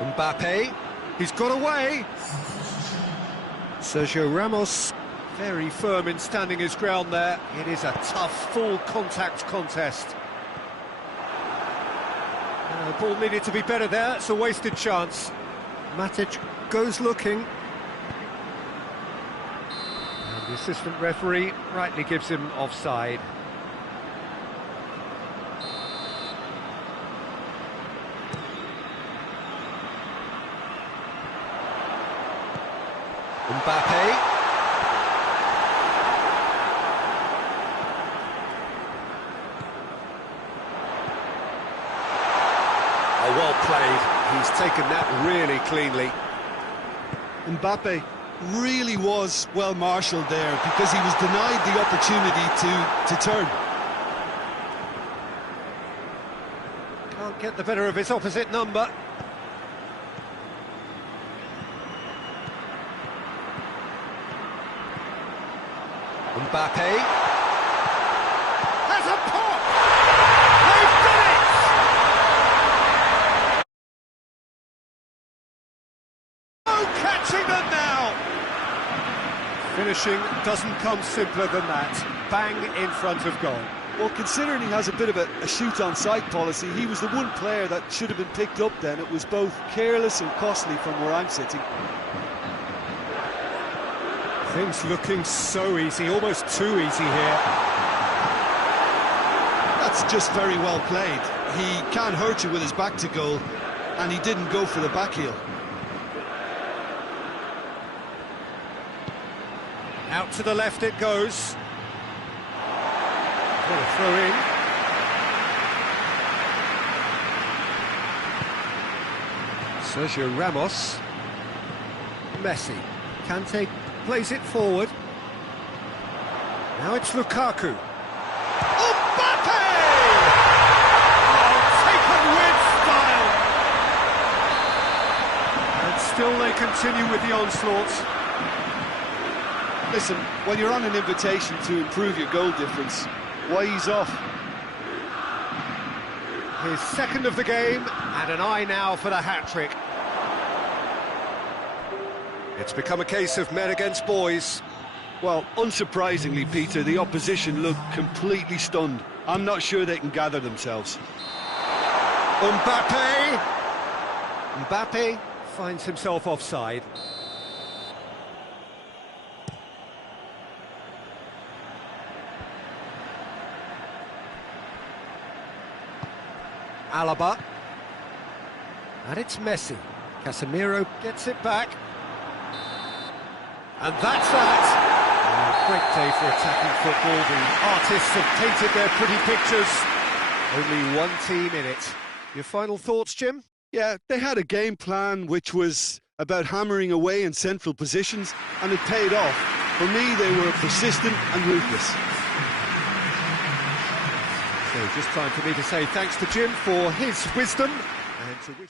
Mbappe, he's got away. Sergio Ramos, very firm in standing his ground there. It is a tough, full contact contest. The ball needed to be better there, it's a wasted chance. Matic goes looking. And the assistant referee rightly gives him offside. Mbappe. Oh, well played. He's taken that really cleanly. Mbappe really was well marshalled there because he was denied the opportunity to turn. Can't get the better of his opposite number. Mbappe has a pop! They've done it! Oh, catching them now! Finishing doesn't come simpler than that. Bang in front of goal. Well, considering he has a bit of a shoot-on-sight policy, he was the one player that should have been picked up then. It was both careless and costly from where I'm sitting. Things looking so easy, almost too easy here. That's just very well played. He can't hurt you with his back to goal, and he didn't go for the back heel. Out to the left it goes. What a throw in. Sergio Ramos. Messi. Kante plays it forward. Now it's Lukaku. Mbappe! Oh, taken with style! And still they continue with the onslaughts. Listen, when you're on an invitation to improve your goal difference, why ease off? His second of the game, and an eye now for the hat-trick. It's become a case of men against boys. Well, unsurprisingly, Peter, the opposition look completely stunned. I'm not sure they can gather themselves. Mbappe! Mbappe finds himself offside. Alaba. And it's Messi. Casemiro gets it back. And that's that. A great day for attacking football. The artists have painted their pretty pictures. Only one team in it. Your final thoughts, Jim? Yeah, they had a game plan which was about hammering away in central positions, and it paid off. For me, they were persistent and ruthless. So just time for me to say thanks to Jim for his wisdom and to wish...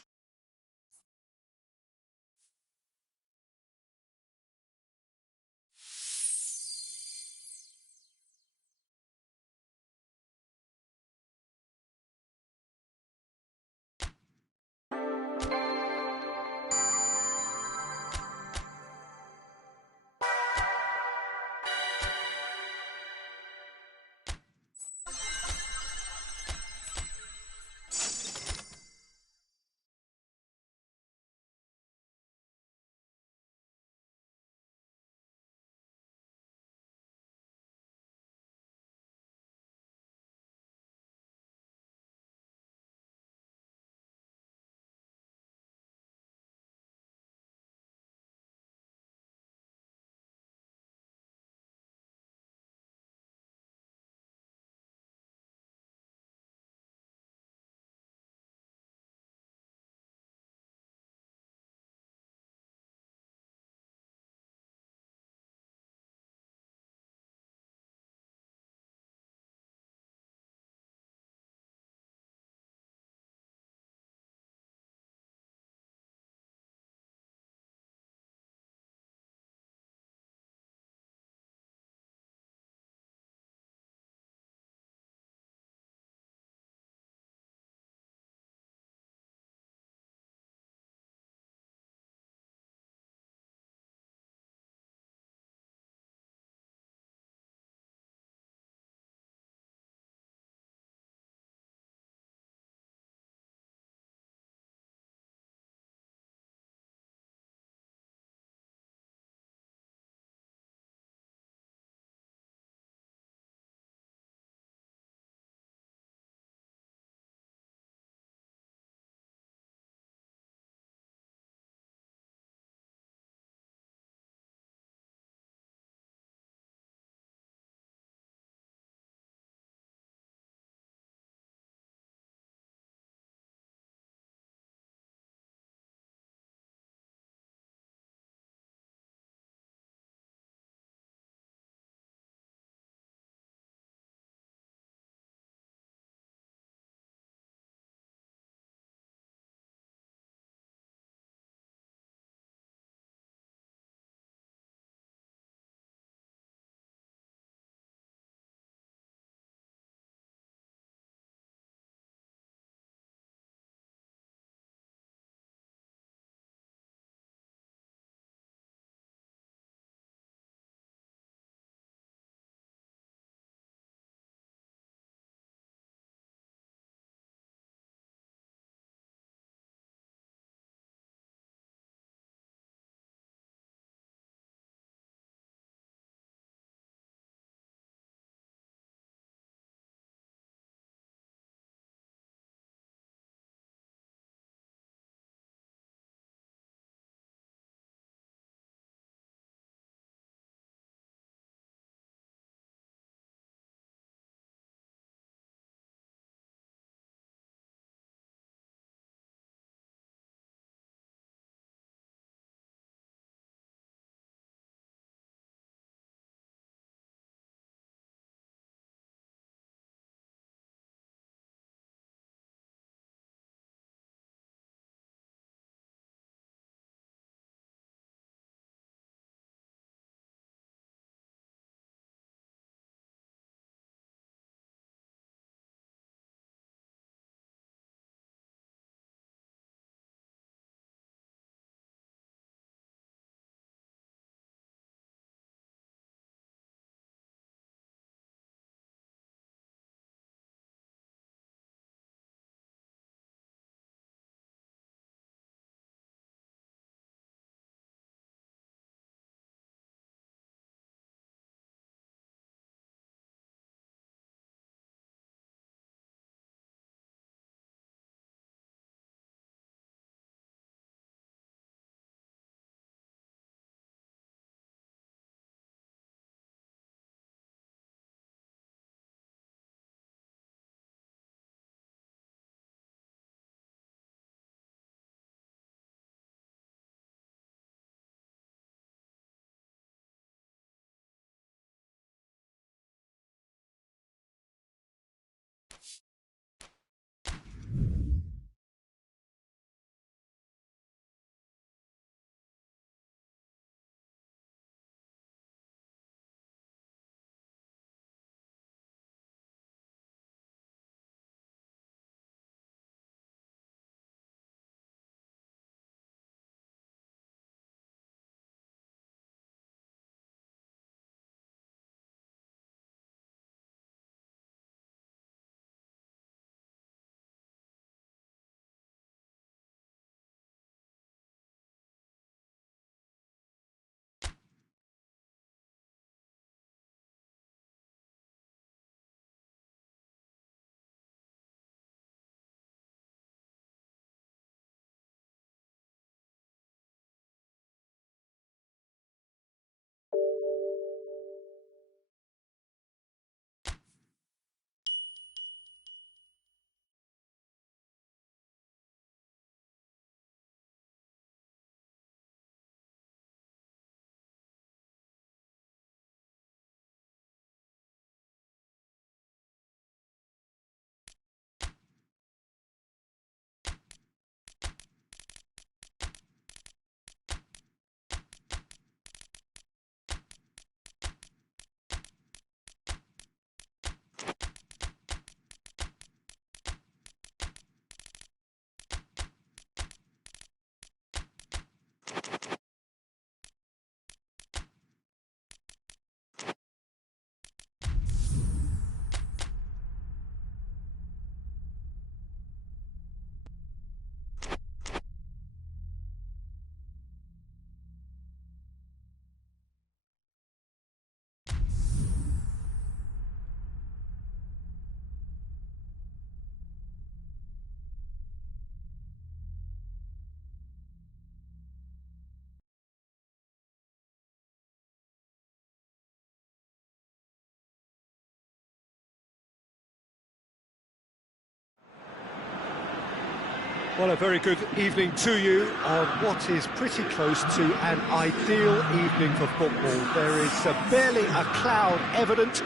Well, a very good evening to you on what is pretty close to an ideal evening for football. There is barely a cloud evident.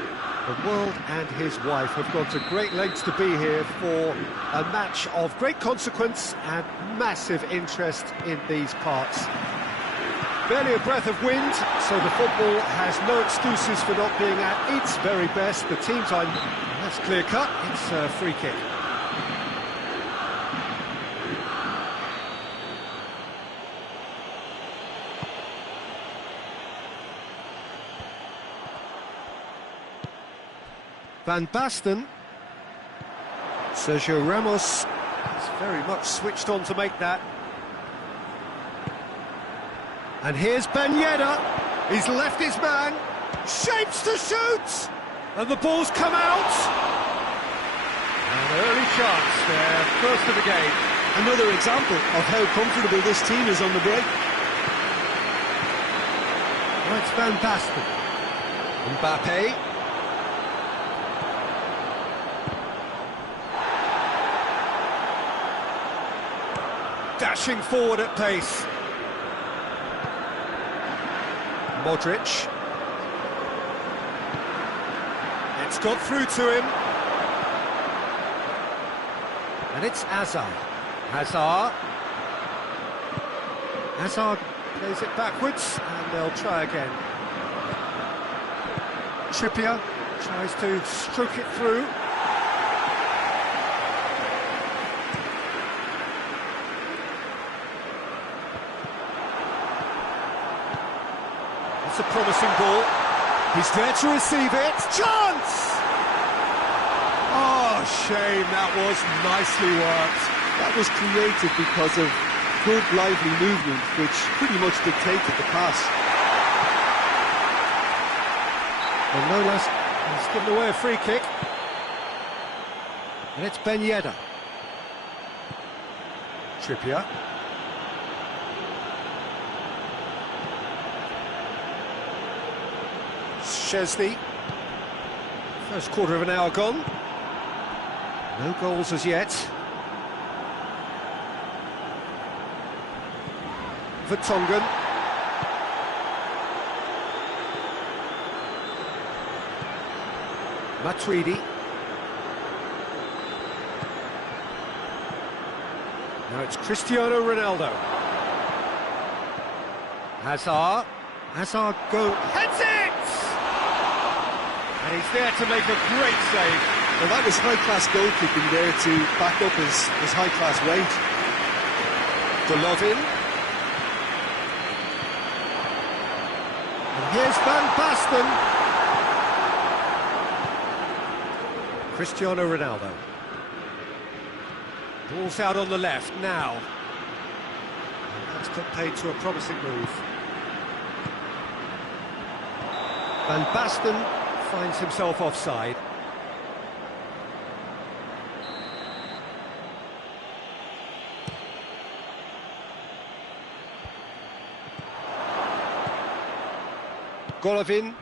The world and his wife have gone to great lengths to be here for a match of great consequence and massive interest in these parts. Barely a breath of wind, so the football has no excuses for not being at its very best. The team's on, that's clear cut, it's a free kick. Van Basten. Sergio Ramos is very much switched on to make that. And here's Ben Yedder. He's left his man. Shapes to shoot! And the ball's come out. An early chance there, first of the game. Another example of how comfortable this team is on the break. Well, it's Van Basten. Mbappe. Dashing forward at pace. Modric. It's got through to him. And it's Hazard. Hazard plays it backwards, and they'll try again. Trippier tries to stroke it through. It's a promising ball. He's there to receive it. Chance! Oh, shame, that was nicely worked. That was created because of good, lively movement, which pretty much dictated the pass. And no less, he's given away a free kick. And it's Ben Yedder. Trippier. Chesney. First quarter of an hour gone. No goals as yet. Vertonghen. Matuidi. Now it's Cristiano Ronaldo. Hazard. Hazard heads it! And he's there to make a great save. Well, that was high-class goalkeeping there to back up his high-class weight. Golovin. And here's Van Basten. Cristiano Ronaldo. Ball's out on the left now. And that's got paid to a promising move. Van Basten finds himself offside. Golovin.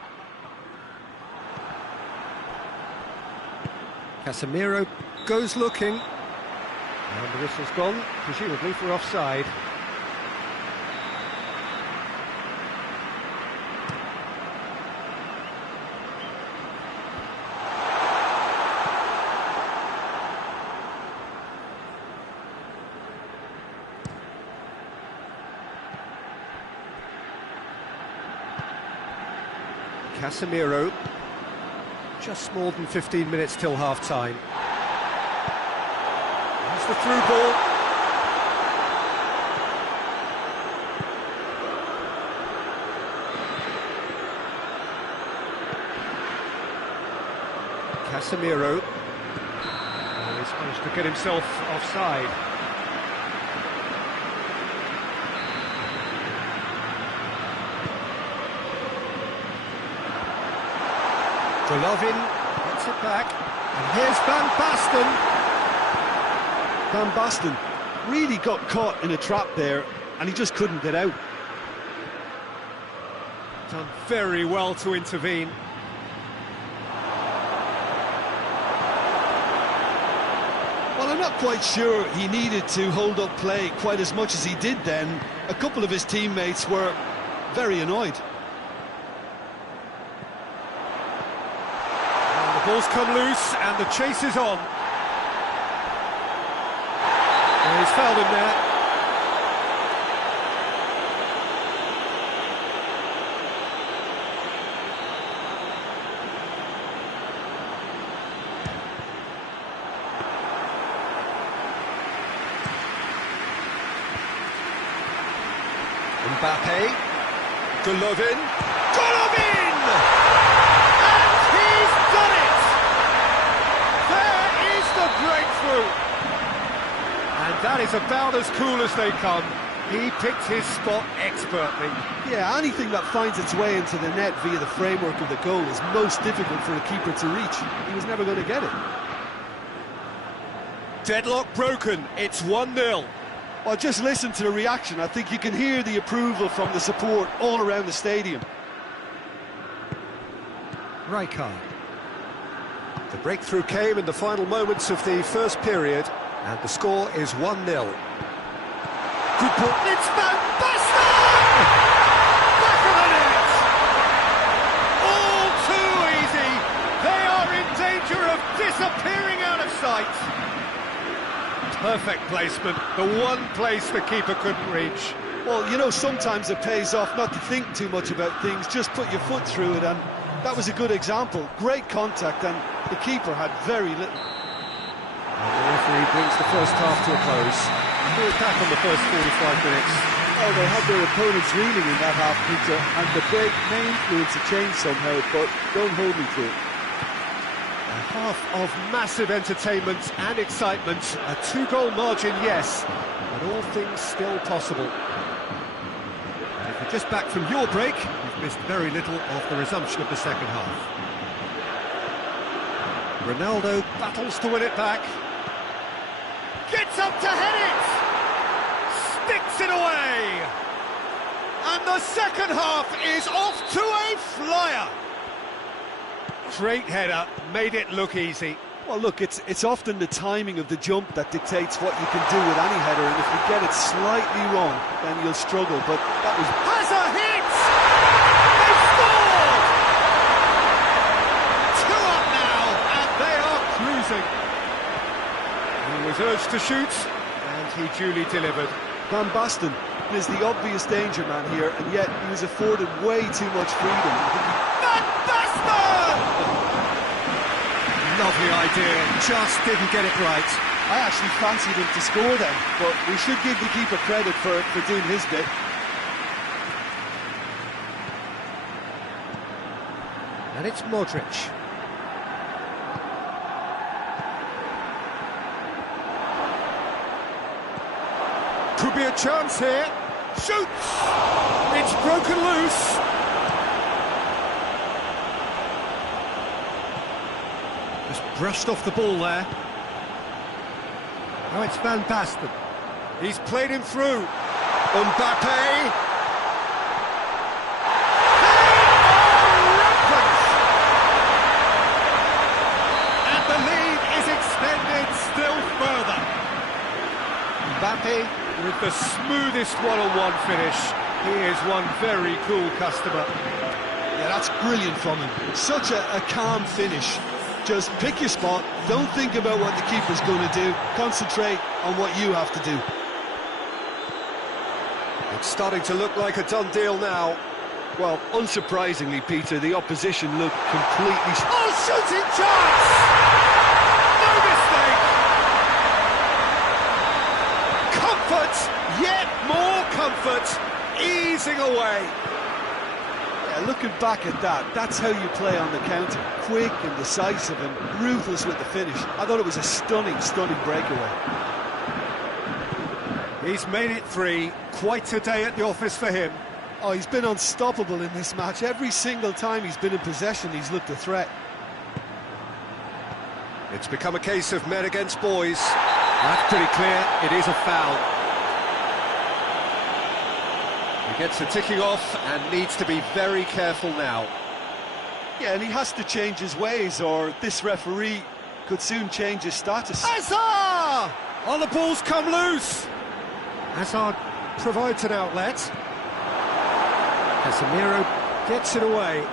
Casemiro goes looking. And the whistle's gone, presumably for offside. Casemiro, just more than 15 minutes till half-time. There's the through ball. Casemiro. Oh, he's managed to get himself offside. Golovin gets it back, and here's Van Basten. Van Basten really got caught in a trap there, and he just couldn't get out. Done very well to intervene. Well, not quite sure he needed to hold up play quite as much as he did then. A couple of his teammates were very annoyed. And the ball's come loose and the chase is on. And he's fouled him there. Mbappe, Golovin, and he's done it! There is the breakthrough! And that is about as cool as they come. He picked his spot expertly. Yeah, anything that finds its way into the net via the framework of the goal is most difficult for a keeper to reach. He was never going to get it. Deadlock broken, it's 1-0. Well, just listen to the reaction. I think you can hear the approval from the support all around the stadium. Rijkaard. The breakthrough came in the final moments of the first period, and the score is 1-0. Good ball. It's Van Basten! Back of the net! All too easy. They are in danger of disappearing out of sight. Perfect placement, the one place the keeper couldn't reach. Well, you know, sometimes it pays off not to think too much about things, just put your foot through it, and that was a good example. Great contact, and the keeper had very little. And the referee brings the first half to a close. We're back on the first 45 minutes. Oh, they had their opponents reeling in that half, Peter, and the break may influence a change somehow, but don't hold me to it. A half of massive entertainment and excitement, a 2-goal margin, yes, but all things still possible. And if you're just back from your break, you've missed very little of the resumption of the second half. Ronaldo battles to win it back. Gets up to head it! Sticks it away! And the second half is off to a flyer! Great header, made it look easy. Well, look, it's often the timing of the jump that dictates what you can do with any header, and if you get it slightly wrong, then you'll struggle, but that was... Has a hit! They scored! 2 up now, and they are cruising. He was urged to shoot, and he duly delivered. Van Basten is the obvious danger man here, and yet he was afforded way too much freedom. Van Basten! Lovely idea, just didn't get it right. I actually fancied him to score then, but we should give the keeper credit for doing his bit. And it's Modric. Could be a chance here. Shoots! It's broken loose. Just brushed off the ball there. Now it's Van Basten. He's played him through. Mbappe. And the lead is extended still further. Mbappe with the smoothest one-on-one finish. He is one very cool customer. Yeah, that's brilliant from him. Such a calm finish. Just pick your spot, don't think about what the keeper's going to do, concentrate on what you have to do. It's starting to look like a done deal now. Well, unsurprisingly, Peter, the opposition looked completely... Oh, shooting chance! No mistake! Comfort, yet more comfort, easing away. Yeah, looking back at that, that's how you play on the counter. Quick and decisive and ruthless with the finish. I thought it was a stunning, stunning breakaway. He's made it 3. Quite a day at the office for him. Oh, he's been unstoppable in this match. Every single time he's been in possession, he's looked a threat. It's become a case of men against boys. That's pretty clear, it is a foul. He gets a ticking off and needs to be very careful now. Yeah, and he has to change his ways, or this referee could soon change his status. Hazard! Hazard! Oh, the ball's come loose! Hazard provides an outlet. Casemiro gets it away.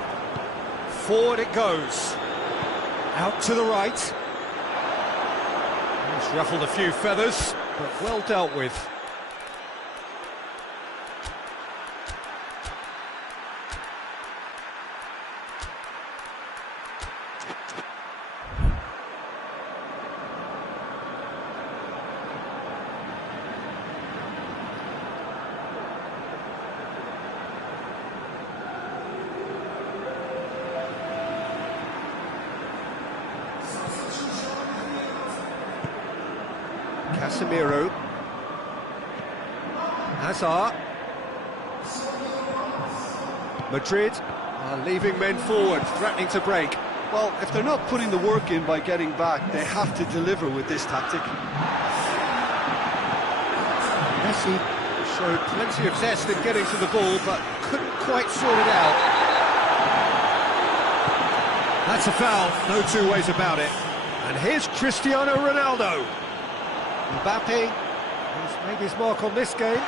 Forward it goes. Out to the right. He's ruffled a few feathers, but well dealt with. Casemiro. Hazard. Madrid are leaving men forward, threatening to break. Well, if they're not putting the work in by getting back, they have to deliver with this tactic. Messi showed plenty of zest in getting to the ball, but couldn't quite sort it out. That's a foul, no two ways about it. And here's Cristiano Ronaldo. Mbappe has made his mark on this game.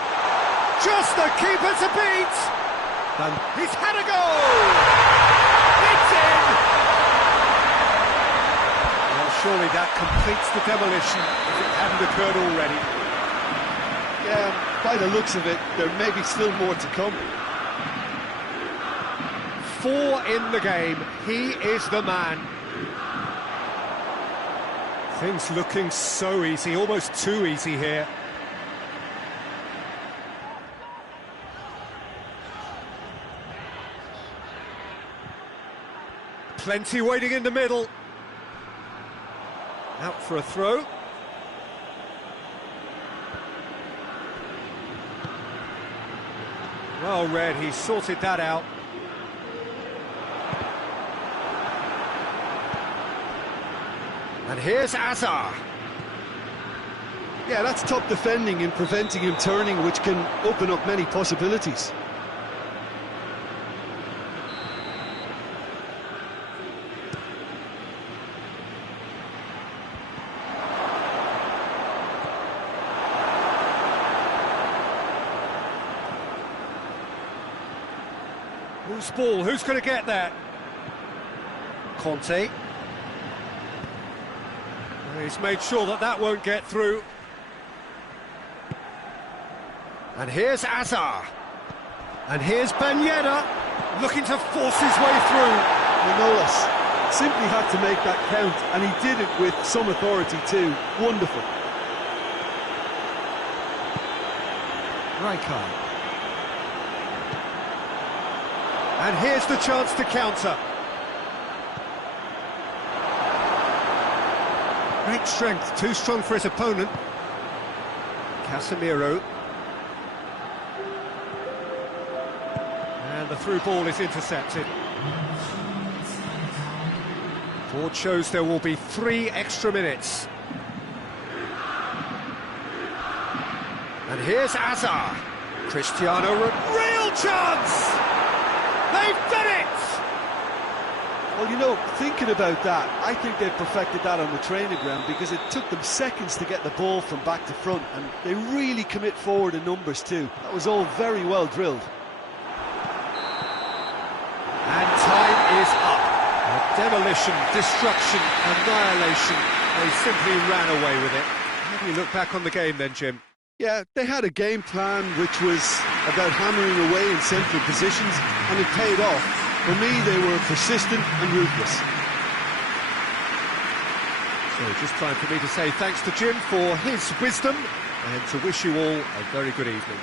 Just the keeper to beat! And he's had a goal! It's in! Well, surely that completes the demolition if it hadn't occurred already. Yeah, by the looks of it, there may be still more to come. 4 in the game, he is the man. Things looking so easy, almost too easy here. Plenty waiting in the middle. Out for a throw. Well read, he sorted that out. And here's Hazard. Yeah, that's top defending and preventing him turning, which can open up many possibilities. Whose ball? Who's going to get that? Conte. He's made sure that that won't get through. And here's Hazard. And here's Ben Yedder, looking to force his way through. Manolas simply had to make that count, and he did it with some authority too. Wonderful. Rijkaard. And here's the chance to counter. Great strength, too strong for his opponent. Casemiro. And the through ball is intercepted. Board shows there will be 3 extra minutes. And here's Hazard. Cristiano, real chance! They've done it! Well, you know, thinking about that, I think they've perfected that on the training ground, because it took them seconds to get the ball from back to front, and they really commit forward in numbers too. That was all very well drilled. And time is up. Demolition, destruction, annihilation. They simply ran away with it. How do you look back on the game then, Jim? Yeah, they had a game plan which was about hammering away in central positions, and it paid off. For me, they were persistent and ruthless. So just time for me to say thanks to Jim for his wisdom and to wish you all a very good evening.